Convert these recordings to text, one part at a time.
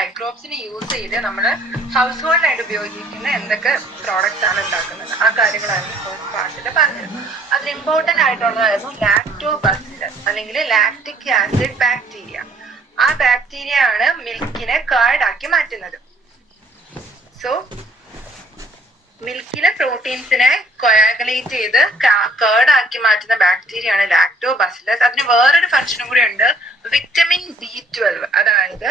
മൈക്രോബ്സിനെ use ചെയ്ത് നമ്മൾ house ഹോൾഡിനായിട്ട് ഉപയോഗിക്കുന്ന എന്തൊക്കെ പ്രോഡക്ട്സ് ആണ് ഉണ്ടാക്കുന്നത് ആ കാര്യങ്ങളായിരുന്നു ഫസ്റ്റ് പാർട്ടിൽ പറഞ്ഞത്. അതിൽ ഇമ്പോർട്ടന്റ് ആയിട്ടുള്ളതായിരുന്നു ലാക്ടോബാസിലസ് അല്ലെങ്കിൽ ലാക്റ്റിക് ആസിഡ് ബാക്ടീരിയ. ആ ബാക്ടീരിയ ആണ് മിൽക്കിനെ കേർഡ് ആക്കി മാറ്റുന്നത്. സോ മിൽക്കിലെ പ്രോട്ടീൻസിനെ കൊയാഗുലേറ്റ് ചെയ്ത് കേർഡ് ആക്കി മാറ്റുന്ന ബാക്ടീരിയ ആണ് ലാക്ടോബാസിലസ്. അതിന് വേറൊരു ഫംഗ്ഷനും കൂടി ഉണ്ട്, വിറ്റമിൻ B12. അതായത്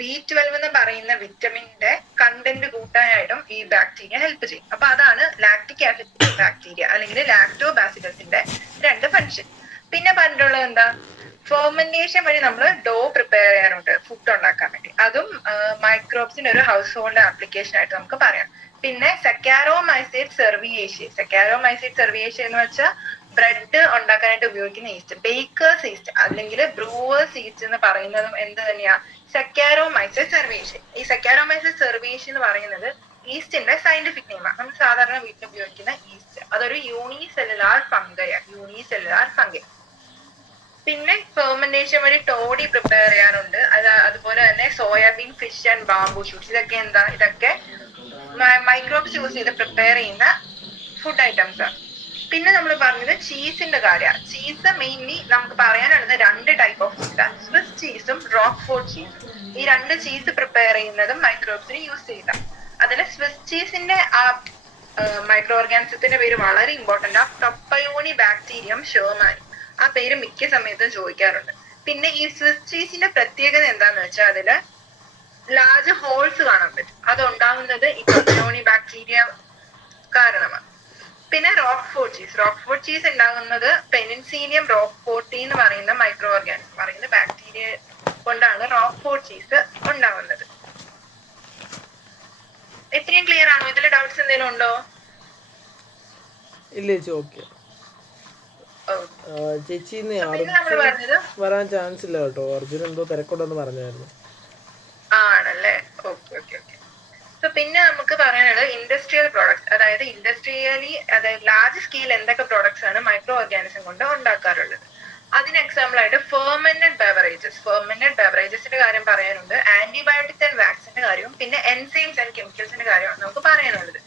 B12 എന്ന് പറയുന്ന വിറ്റമിന്റെ കണ്ടന്റ് കൂട്ടാനായിട്ടും ഈ ബാക്ടീരിയ ഹെൽപ്പ് ചെയ്യും. അപ്പൊ അതാണ് ലാക്റ്റിക് ആസിഡ് ബാക്ടീരിയ അല്ലെങ്കിൽ ലാക്ടോബാസിലസിന്റെ രണ്ട് ഫംഗ്ഷൻ. പിന്നെ പറഞ്ഞിട്ടുള്ളത് എന്താ, ഫെർമെന്റേഷൻ വഴി നമ്മൾ ഡോ പ്രിപ്പയർ ചെയ്യാറുണ്ട് ഫുഡ് ഉണ്ടാക്കാൻ വേണ്ടി. അതും മൈക്രോബ്സിന്റെ ഒരു ഹൗസ് ഹോൾഡ് ആപ്ലിക്കേഷൻ ആയിട്ട് നമുക്ക് പറയാം. പിന്നെ സെക്കാരോമൈസേറ്റ് സെർവിയേഷ്യ. സെക്കാരോമൈസേറ്റ് സെർവിയേഷ്യ എന്ന് വെച്ചാൽ ബ്രെഡ് ഉണ്ടാക്കാനായിട്ട് ഉപയോഗിക്കുന്ന ഈസ്റ്റ്, ബേക്കേഴ്സ് ഈസ്റ്റ് അല്ലെങ്കിൽ ബ്രൂവേഴ്സ് ഈസ്റ്റ് എന്ന് പറയുന്നതും എന്ത് തന്നെയാ, സെക്കാരോമൈസേറ്റ് സെർവിയേഷ്യ. ഈ സെക്കാരോമൈസേറ്റ് സെർവിയേഷ്യ എന്ന് പറയുന്നത് ഈസ്റ്റിന്റെ സയന്റിഫിക് നെയിമാണ്. നമ്മൾ സാധാരണ വീട്ടിൽ ഉപയോഗിക്കുന്ന ഈസ്റ്റ്. അതൊരു യൂണിസെല്ലുലാർ ഫംഗൈ. പിന്നെ ഫെർമെന്റേഷൻ വഴി ടോഡി പ്രിപ്പയർ ചെയ്യാറുണ്ട്. അതുപോലെ തന്നെ soybean, fish and bamboo shoots. ഇതൊക്കെ മൈക്രോബ്സ് യൂസ് ചെയ്ത് പ്രിപ്പയർ ചെയ്യുന്ന ഫുഡ് ഐറ്റംസ് ആണ്. പിന്നെ നമ്മൾ പറഞ്ഞത് ചീസിന്റെ കാര്യമാണ്. ചീസ് മെയിൻലി നമുക്ക് പറയാനുള്ളത് രണ്ട് ടൈപ്പ് ഓഫ് ഫുഡാണ്, സ്വിസ് ചീസും റോക്ക്ഫോർട്ട് ചീസും. ഈ രണ്ട് ചീസ് പ്രിപ്പയർ ചെയ്യുന്നതും മൈക്രോബ്സിന് യൂസ് ചെയ്താം. അതിൽ സ്വിസ് ചീസിന്റെ ആ മൈക്രോ ഓർഗാനിസത്തിന്റെ പേര് വളരെ ഇമ്പോർട്ടന്റ് ആ, പ്രൊപ്പയോണി ബാക്ടീരിയം ഷെർമാനി. ആ പേര് മിക്ക സമയത്തും ചോദിക്കാറുണ്ട്. പിന്നെ ഈ സ്വിസ് ചീസിന്റെ പ്രത്യേകത എന്താന്ന് വെച്ചാൽ അതില് ലാർജ് ഹോൾസ് കാണാൻ പറ്റും. അത് ഉണ്ടാകുന്നത് ഈ പ്രൊപ്പയോണി ബാക്ടീരിയ കാരണമാണ്. പിന്നെ റോക്ക്ഫോർട്ട് ചീസ് ഉണ്ടാകുന്നത് പെനിൻസീലിയം റോക്ക്ഫോർട്ടി എന്ന് പറയുന്ന മൈക്രോ ഓർഗാനിസം പറയുന്ന ബാക്ടീരിയ കൊണ്ടാണ് റോക്ക്ഫോർട്ട് ചീസ് ഉണ്ടാകുന്നത്. ഇത്രയും ക്ലിയർ ആണോ? ഇതിൽ ഡൗട്ട്സ് എന്തെങ്കിലും ഉണ്ടോ? ഇല്ല ചേച്ചി, ഓക്കെ. ചേച്ചി വരാൻ ചാൻസ് ഇല്ല കേട്ടോ, അർജുൻ എന്തോ തിരക്കുണ്ടെന്ന് പറഞ്ഞായിരുന്നു. ആണല്ലേ, ഓക്കെ. സോ പിന്നെ നമുക്ക് പറയാനുള്ളത് ഇൻഡസ്ട്രിയൽ പ്രോഡക്ട്സ്. അതായത് ലാർജ് സ്കെയിൽ എന്തൊക്കെ പ്രോഡക്ട്സ് ആണ് മൈക്രോ ഓർഗാനിസം കൊണ്ട് ഉണ്ടാക്കാറുള്ളത്. അതിന് എക്സാമ്പിൾ ആയിട്ട് ഫെർമെന്റഡ് ബെവറേജസിന്റെ കാര്യം പറയാനുണ്ട്, ആന്റിബയോട്ടിക്സ് ആൻഡ് വാക്സിന്റെ കാര്യവും പിന്നെ എൻസൈംസ് ആൻഡ് കെമിക്കൽസിന്റെ കാര്യമാണ് നമുക്ക് പറയാനുള്ളത്.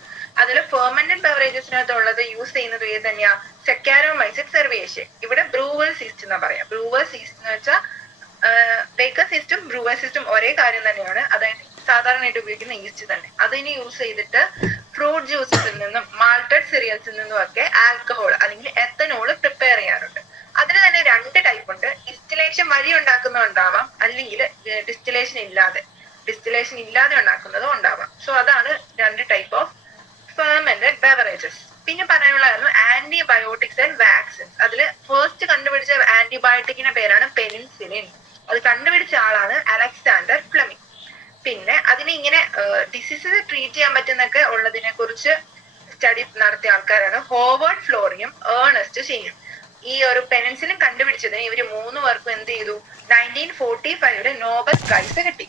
അതിൽ ഫെർമെന്റഡ് ബെവറേജസിനകത്തുള്ളത് യൂസ് ചെയ്യുന്നത് ഏത് തന്നെയാ, സെക്കാരോമൈസെറ്റ് സെർവിയേഷ്യ. ഇവിടെ ബ്രൂവേഴ്സ് ഈസ്റ്റ് എന്നാ പറയാം. ബ്രൂവേഴ്സ് ഈസ്റ്റ് എന്ന് വെച്ചാൽ ബേക്കേഴ്സ് ഈസ്റ്റും ബ്രൂവേഴ്സ് ഈസ്റ്റും ഒരേ കാര്യം തന്നെയാണ്. അതായത് സാധാരണയായിട്ട് ഉപയോഗിക്കുന്ന ഈസ്റ്റ് തന്നെ. അതിന് യൂസ് ചെയ്തിട്ട് ഫ്രൂട്ട് ജ്യൂസസിൽ നിന്നും മാൾട്ടഡ് സിറിയൽസിൽ നിന്നും ഒക്കെ ആൽക്കഹോൾ അല്ലെങ്കിൽ എത്തനോൾ പ്രിപ്പയർ ചെയ്യാറുണ്ട്. അതിന് തന്നെ രണ്ട് ടൈപ്പ് ഉണ്ട്, ഡിസ്റ്റിലേഷൻ വഴി ഉണ്ടാക്കുന്നതുണ്ടാവാം, അല്ലെങ്കിൽ ഡിസ്റ്റിലേഷൻ ഇല്ലാതെ ഉണ്ടാക്കുന്നതും ഉണ്ടാവാം. സോ അതാണ് രണ്ട് ടൈപ്പ് ഓഫ് ഫെർമെന്റഡ് ബെവറേജസ്. പിന്നെ പറയാനുള്ളതായിരുന്നു ആന്റിബയോട്ടിക്സ് ആൻഡ് വാക്സിൻസ്. അതിൽ ഫസ്റ്റ് കണ്ടുപിടിച്ച ആന്റിബയോട്ടിക്കിന്റെ പേരാണ് പെനിൻസിലിൻ. അത് കണ്ടുപിടിച്ച ആളാണ് അലക്സാണ്ടർ ഫ്ലെമിംഗ്. പിന്നെ അതിനെ ഇങ്ങനെ ഡിസീസസ് ട്രീറ്റ് ചെയ്യാൻ പറ്റുന്നൊക്കെ ഉള്ളതിനെ കുറിച്ച് സ്റ്റഡി നടത്തിയ ആൾക്കാരാണ് ഹോവേർഡ് ഫ്ലോറിയും ഏർണസ്റ്റ് ഷെയ്നും. ഈ ഒരു പെനിൻസിലിൻ കണ്ടുപിടിച്ചതിന് ഇവര് 3 പേർക്കും എന്ത് ചെയ്തു, 1945 നോബൽ പ്രൈസ് കിട്ടി.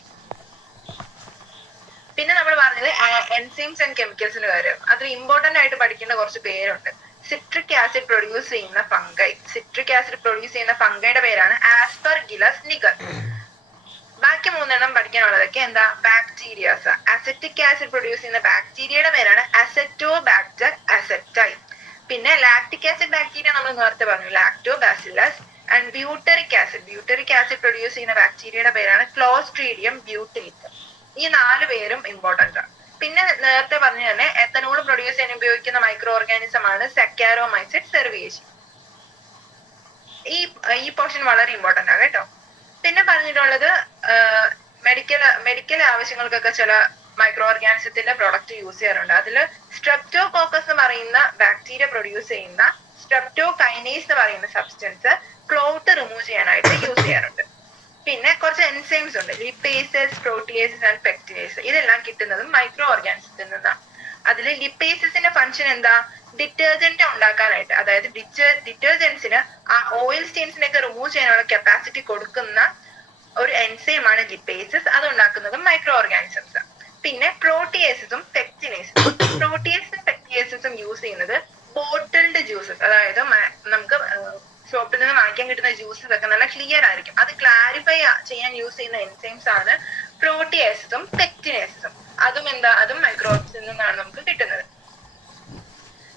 പിന്നെ നമ്മൾ പറഞ്ഞത് എൻസൈംസ് ആൻഡ് കെമിക്കൽസിന്റെ കാര്യം. അതിൽ ഇമ്പോർട്ടന്റ് ആയിട്ട് പഠിക്കേണ്ട കുറച്ച് പേരുണ്ട്. സിട്രിക് ആസിഡ് പ്രൊഡ്യൂസ് ചെയ്യുന്ന ഫംഗൈയുടെ പേരാണ് ആസ്പെർഗില്ലസ് നിഗർ. ബാക്കി 3 പഠിക്കാനുള്ളതൊക്കെ എന്താ, ബാക്ടീരിയാസ്. അസറ്റിക് ആസിഡ് പ്രൊഡ്യൂസ് ചെയ്യുന്ന ബാക്ടീരിയയുടെ പേരാണ് അസറ്റോബാക്ടർ അസറ്റൈ. പിന്നെ ലാക്റ്റിക് ആസിഡ് ബാക്ടീരിയ നമ്മൾ നേരത്തെ പറഞ്ഞു, lactobacillus. And butyric acid produce ചെയ്യുന്ന ബാക്ടീരിയയുടെ പേരാണ് ക്ലോസ്ട്രീഡിയം ബ്യൂട്ടേറ്റം. ഈ 4 പേരും ഇമ്പോർട്ടന്റ് ആണ്. പിന്നെ നേരത്തെ പറഞ്ഞ തന്നെ എത്തനോൾ പ്രൊഡ്യൂസ് ചെയ്യാൻ ഉപയോഗിക്കുന്ന മൈക്രോ ഓർഗാനിസം ആണ് സെക്കാരോമൈസെറ്റ് സെർവിയേഷ്യ. ഈ പോർഷൻ വളരെ ഇമ്പോർട്ടന്റ് ആണ് കേട്ടോ. പിന്നെ പറഞ്ഞിട്ടുള്ളത് മെഡിക്കൽ ആവശ്യങ്ങൾക്കൊക്കെ ചില മൈക്രോ ഓർഗാനിസത്തിന്റെ പ്രൊഡക്റ്റ് യൂസ് ചെയ്യാറുണ്ട്. അതിൽ സ്ട്രെപ്റ്റോകോക്കസ് എന്ന് പറയുന്ന ബാക്ടീരിയ പ്രൊഡ്യൂസ് ചെയ്യുന്ന സ്ട്രെപ്റ്റോകൈനേസ് എന്ന് പറയുന്ന സബ്സ്റ്റൻസ് ക്ലോട്ട് റിമൂവ് ചെയ്യാനായിട്ട് യൂസ് ചെയ്യാറുണ്ട്. പിന്നെ കുറച്ച് എൻസൈംസ് ഉണ്ട്, ലിപ്പേസസ്, പ്രോട്ടിയേസസ് ആൻഡ് പെക്റ്റിനേസ്. ഇതെല്ലാം കിട്ടുന്നതും മൈക്രോ ഓർഗാനിസത്തിൽ നിന്നാണ്. അതിൽ ലിപ്പേസസിന്റെ ഫംഗ്ഷൻ എന്താ, ഡിറ്റർജന്റ് ഉണ്ടാക്കാനായിട്ട്. അതായത് ഡിറ്റർജൻസിന് ആ ഓയിൽ സ്റ്റെയിൻസിനൊക്കെ റിമൂവ് ചെയ്യാനുള്ള കപ്പാസിറ്റി കൊടുക്കുന്ന ഒരു എൻസൈമാണ് ലിപ്പേസസ്. അത് ഉണ്ടാക്കുന്നതും മൈക്രോ ഓർഗാനിസംസ്. പിന്നെ പ്രോട്ടിയേസസും പെക്റ്റിനേസസും യൂസ് ചെയ്യുന്നത് ബോട്ടിൽഡ് ജ്യൂസസ്. അതായത് നമുക്ക് ഷോപ്പിൽ നിന്ന് വാങ്ങിക്കാൻ കിട്ടുന്ന ജ്യൂസസ് ഒക്കെ നല്ല ക്ലിയർ ആയിരിക്കും. അത് ക്ലാരിഫൈ ചെയ്യാൻ യൂസ് ചെയ്യുന്ന എൻസൈംസ് ആണ് പ്രോട്ടിയേസസും പെക്റ്റിനേസസും. അതും മൈക്രോബ്സിൽ നിന്നാണ് നമുക്ക് കിട്ടുന്നത്.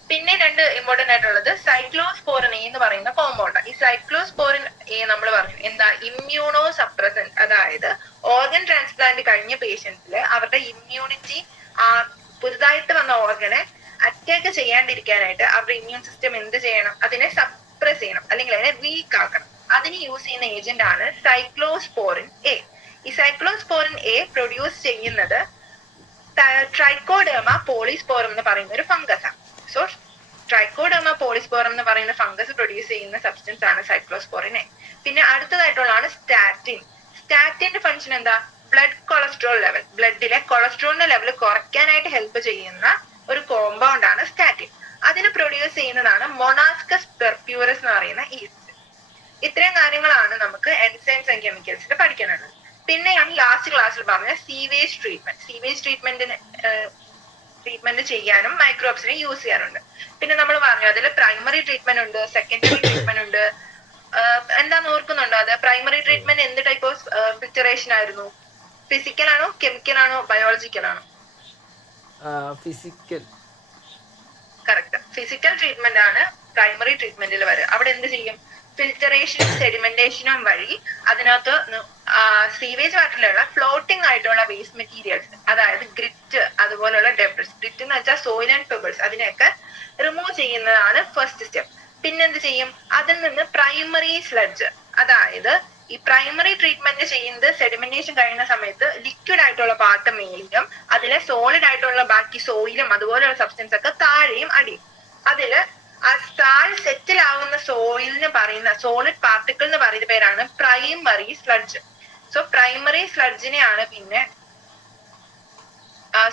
പിന്നെ രണ്ട് ഇമ്പോർട്ടന്റ് ആയിട്ടുള്ളത് സൈക്ലോസ്പോറിൻ എ എന്ന് പറയുന്ന കോമ്പൗണ്ട്. ഈ സൈക്ലോസ്പോറിൻ എ നമ്മൾ പറഞ്ഞു എന്താ, ഇമ്മ്യൂണോ സപ്രസന്റ്. അതായത് ഓർഗൻ ട്രാൻസ്പ്ലാന്റ് കഴിഞ്ഞ പേഷ്യൻസിൽ അവരുടെ ഇമ്മ്യൂണിറ്റി പുതുതായിട്ട് വന്ന ഓർഗനെ അറ്റാക്ക് ചെയ്യാണ്ടിരിക്കാനായിട്ട് അവരുടെ ഇമ്മ്യൂൺ സിസ്റ്റം എന്ത് ചെയ്യണം, അതിനെ സപ്രസ് ചെയ്യണം, അല്ലെങ്കിൽ അതിനെ വീക്ക് ആക്കണം. അതിന് യൂസ് ചെയ്യുന്ന ഏജന്റ് ആണ് സൈക്ലോസ്പോറിൻ എ. ഈ സൈക്ലോസ്പോറിൻ എ പ്രൊഡ്യൂസ് ചെയ്യുന്നത് ട്രൈക്കോഡെർമ പോളിസ്പോറം എന്ന് പറയുന്ന ഒരു ഫംഗസ് ആണ്. സോ ട്രൈക്കോഡെർമ പോളിസ്പോറം എന്ന് പറയുന്ന ഫംഗസ് പ്രൊഡ്യൂസ് ചെയ്യുന്ന സബ്സ്റ്റൻസ് ആണ് സൈക്ലോസ്പോറിൻ എ. പിന്നെ അടുത്തതായിട്ടുള്ളതാണ് സ്റ്റാറ്റിൻ. സ്റ്റാറ്റിന്റെ ഫംഗ്ഷൻ എന്താ, ബ്ലഡ് കൊളസ്ട്രോൾ ലെവൽ, ബ്ലഡിലെ കൊളസ്ട്രോളിന്റെ ലെവൽ കുറയ്ക്കാനായിട്ട് ഹെൽപ്പ് ചെയ്യുന്ന ഒരു കോമ്പൗണ്ട് ആണ് സ്റ്റാറ്റിൻ. അതിന് പ്രൊഡ്യൂസ് ചെയ്യുന്നതാണ് മൊണാസ്കസ് പെർപ്യൂരസ് എന്ന് പറയുന്ന ഈസ്റ്റ്. ഇത്രയും കാര്യങ്ങളാണ് നമുക്ക് എൻസൈംസ് ആൻഡ് കെമിക്കൽസിൽ പഠിക്കാനുള്ളത്. പിന്നെയാണ് ലാസ്റ്റ് ക്ലാസ്സിൽ പറഞ്ഞ സീവേജ് ട്രീറ്റ്മെന്റ്. സീവേജ് ട്രീറ്റ്മെന്റ് ചെയ്യാനും മൈക്രോബ്സിനെ യൂസ് ചെയ്യാറുണ്ട്. പിന്നെ നമ്മൾ പറഞ്ഞു അതിൽ പ്രൈമറി ട്രീറ്റ്മെന്റ് ഉണ്ട്, സെക്കൻഡറി ട്രീറ്റ്മെന്റ് ഉണ്ട്. എന്താന്ന് ഓർക്കുന്നുണ്ടോ? അത് പ്രൈമറി ട്രീറ്റ്മെന്റ് എന്ത് ടൈപ്പ് ഓഫ് ഫിൽറ്ററേഷൻ ആയിരുന്നു? ഫിസിക്കൽ ആണോ, കെമിക്കൽ ആണോ, ബയോളജിക്കൽ ആണോ? ഫിസിക്കൽ. കറക്റ്റ്. ഫിസിക്കൽ ട്രീറ്റ്മെന്റ് ആണ് പ്രൈമറി ട്രീറ്റ്മെന്റിൽ വരിക. അവിടെ എന്ത് ചെയ്യും, ഫിൽറ്ററേഷനും സെഡിമെന്റേഷനും വഴി അതിനകത്ത് സീവേജ് വാട്ടറിലുള്ള ഫ്ലോട്ടിംഗ് ആയിട്ടുള്ള വേസ്റ്റ് മെറ്റീരിയൽസ്, അതായത് ഗ്രിറ്റ് അതുപോലുള്ള ഡെബ്രിസ്, ഗ്രിറ്റ് എന്ന് വെച്ചാൽ സോയിൽ ആൻഡ് പെബിൾസ്, അതിനെയൊക്കെ റിമൂവ് ചെയ്യുന്നതാണ് ഫസ്റ്റ് സ്റ്റെപ്പ്. പിന്നെന്ത് ചെയ്യും, അതിൽ നിന്ന് പ്രൈമറി സ്ലഡ്ജ്, അതായത് ഈ പ്രൈമറി ട്രീറ്റ്മെന്റ് ചെയ്യുന്നത് സെഡിമെന്റേഷൻ കഴിയുന്ന സമയത്ത് ലിക്വിഡ് ആയിട്ടുള്ള പാർട്ട് മേളിലും അതിലെ സോളിഡ് ആയിട്ടുള്ള ബാക്കി സോയിലും അതുപോലെയുള്ള സബ്സ്റ്റൻസ് ഒക്കെ താഴെയും അടിയും. അതില് ആ താഴെ സെറ്റിൽ ആവുന്ന സോയിലിന് പറയുന്ന സോളിഡ് പാർട്ടിക്കിൾ എന്ന് പറയുന്ന പേരാണ് പ്രൈമറി സ്ലഡ്ജ്. സോ പ്രൈമറി സ്ലഡ്ജിനെയാണ് പിന്നെ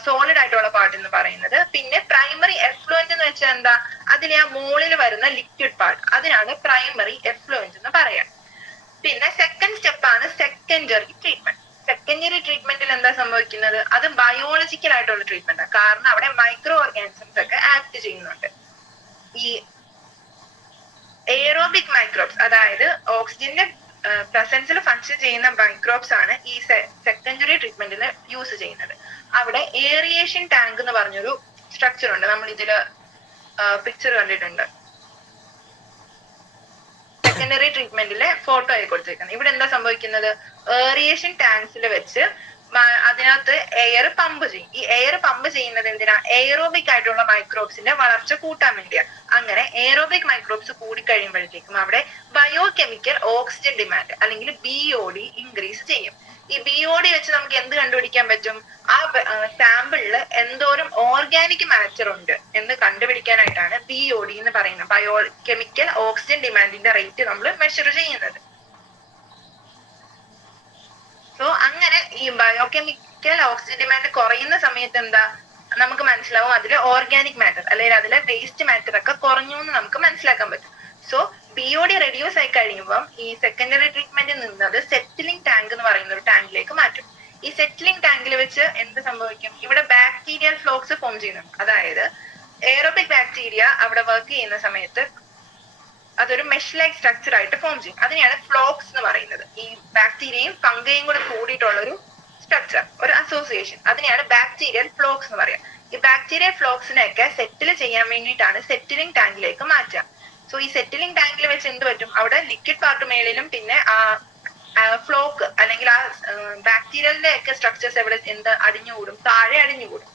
സോളിഡ് ആയിട്ടുള്ള പാർട്ട് എന്ന് പറയുന്നത്. പിന്നെ പ്രൈമറി എഫ്ലുവന്റ് എന്ന് വെച്ചാൽ എന്താ, അതിലെ ആ മുകളിൽ വരുന്ന ലിക്വിഡ് പാർട്ട്, അതിനാണ് പ്രൈമറി എഫ്ലുവന്റ് എന്ന് പറയാം. പിന്നെ സെക്കൻഡ് സ്റ്റെപ്പ് ആണ് സെക്കൻഡറി ട്രീറ്റ്മെന്റ്. സെക്കൻഡറി ട്രീറ്റ്മെന്റിൽ എന്താ സംഭവിക്കുന്നത്, അത് ബയോളജിക്കൽ ആയിട്ടുള്ള ട്രീറ്റ്മെന്റ് ആണ്. കാരണം അവിടെ മൈക്രോ ഓർഗാനിസംസ് ഒക്കെ ആക്ട് ചെയ്യുന്നുണ്ട്. ഈ എയറോബിക് മൈക്രോബ്സ്, അതായത് ഓക്സിജന്റെ പ്രസൻസിൽ ഫങ്ഷൻ ചെയ്യുന്ന മൈക്രോബ്സ് ആണ് ഈ സെക്കൻഡറി ട്രീറ്റ്മെന്റിൽ യൂസ് ചെയ്യുന്നത്. അവിടെ ഏറിയേഷൻ ടാങ്ക് എന്ന് പറഞ്ഞൊരു സ്ട്രക്ചർ ഉണ്ട്. നമ്മൾ ഇതില് പിക്ചർ കണ്ടിട്ടുണ്ട്. സെക്കൻഡറി ട്രീറ്റ്മെന്റിലെ ഫോട്ടോ ആയി കൊടുത്തേക്കുന്നത്. ഇവിടെ എന്താ സംഭവിക്കുന്നത്, ഏറിയേഷൻ ടാങ്ക്സിൽ വെച്ച് അതിനകത്ത് എയർ പമ്പ് ചെയ്യും. ഈ എയർ പമ്പ് ചെയ്യുന്നത് എന്തിനാ, എയറോബിക് ആയിട്ടുള്ള മൈക്രോബ്സിന്റെ വളർച്ച കൂട്ടാൻ വേണ്ടിയാണ്. അങ്ങനെ എയറോബിക് മൈക്രോബ്സ് കൂടിക്കഴിയുമ്പോഴത്തേക്കും അവിടെ ബയോ കെമിക്കൽ ഓക്സിജൻ ഡിമാൻഡ് അല്ലെങ്കിൽ BOD ഇൻക്രീസ് ചെയ്യും. ഈ BOD വെച്ച് നമുക്ക് എന്ത് കണ്ടുപിടിക്കാൻ പറ്റും, ആ സാമ്പിളിൽ എന്തോരം ഓർഗാനിക് മാറ്റർ ഉണ്ട് എന്ന് കണ്ടുപിടിക്കാനായിട്ടാണ് BOD എന്ന് പറയുന്നത്, ബയോ കെമിക്കൽ ഓക്സിജൻ ഡിമാൻഡിന്റെ റേറ്റ് നമ്മൾ മെഷർ ചെയ്യുന്നത്. സോ അങ്ങനെ ഈ ബയോകെമിക്കൽ ഓക്സിജൻ ഡിമാൻഡ് കുറയുന്ന സമയത്ത് എന്താ നമുക്ക് മനസ്സിലാവും, അതിലെ ഓർഗാനിക് മാറ്റർ അല്ലെങ്കിൽ അതിലെ വേസ്റ്റ് മാറ്റർ ഒക്കെ കുറഞ്ഞു എന്ന് നമുക്ക് മനസ്സിലാക്കാൻ പറ്റും. സോ BOD റെഡ്യൂസ് ആയി കഴിയുമ്പോൾ ഈ സെക്കൻഡറി ട്രീറ്റ്മെന്റിൽ നിന്നത് സെറ്റിലിംഗ് ടാങ്ക് എന്ന് പറയുന്ന ഒരു ടാങ്കിലേക്ക് മാറ്റും. ഈ സെറ്റിലിംഗ് ടാങ്കിൽ വെച്ച് എന്ത് സംഭവിക്കും, ഇവിടെ ബാക്ടീരിയൽ ഫ്ലോക്സ് ഫോം ചെയ്യുന്നുണ്ട്. അതായത് എയറോബിക് ബാക്ടീരിയ അവിടെ വർക്ക് ചെയ്യുന്ന സമയത്ത് അതൊരു മെഷ് ലൈക്ക് സ്ട്രക്ചർ ആയിട്ട് ഫോം ചെയ്യും. അതിനെയാണ് ഫ്ലോക്സ് എന്ന് പറയുന്നത്. ഈ ബാക്ടീരിയയും ഫംഗയും കൂടെ കൂടിയിട്ടുള്ള ഒരു സ്ട്രക്ചർ, ഒരു അസോസിയേഷൻ, അതിനെയാണ് ബാക്ടീരിയൽ ഫ്ലോക്സ് എന്ന് പറയുക. ഈ ബാക്ടീരിയൽ ഫ്ലോക്സിനെയൊക്കെ സെറ്റിൽ ചെയ്യാൻ വേണ്ടിയിട്ടാണ് സെറ്റിലിംഗ് ടാങ്കിലേക്ക് മാറ്റുക. സോ ഈ സെറ്റിലിംഗ് ടാങ്കിൽ വെച്ച് എന്ത് പറ്റും, അവിടെ ലിക്വിഡ് പാർട്ട് മേളിലും പിന്നെ ആ ഫ്ലോക്ക് അല്ലെങ്കിൽ ആ ബാക്ടീരിയലിന്റെ ഒക്കെ സ്ട്രക്ചേഴ്സ് എവിടെ അടിഞ്ഞുകൂടും, താഴെ അടിഞ്ഞുകൂടും.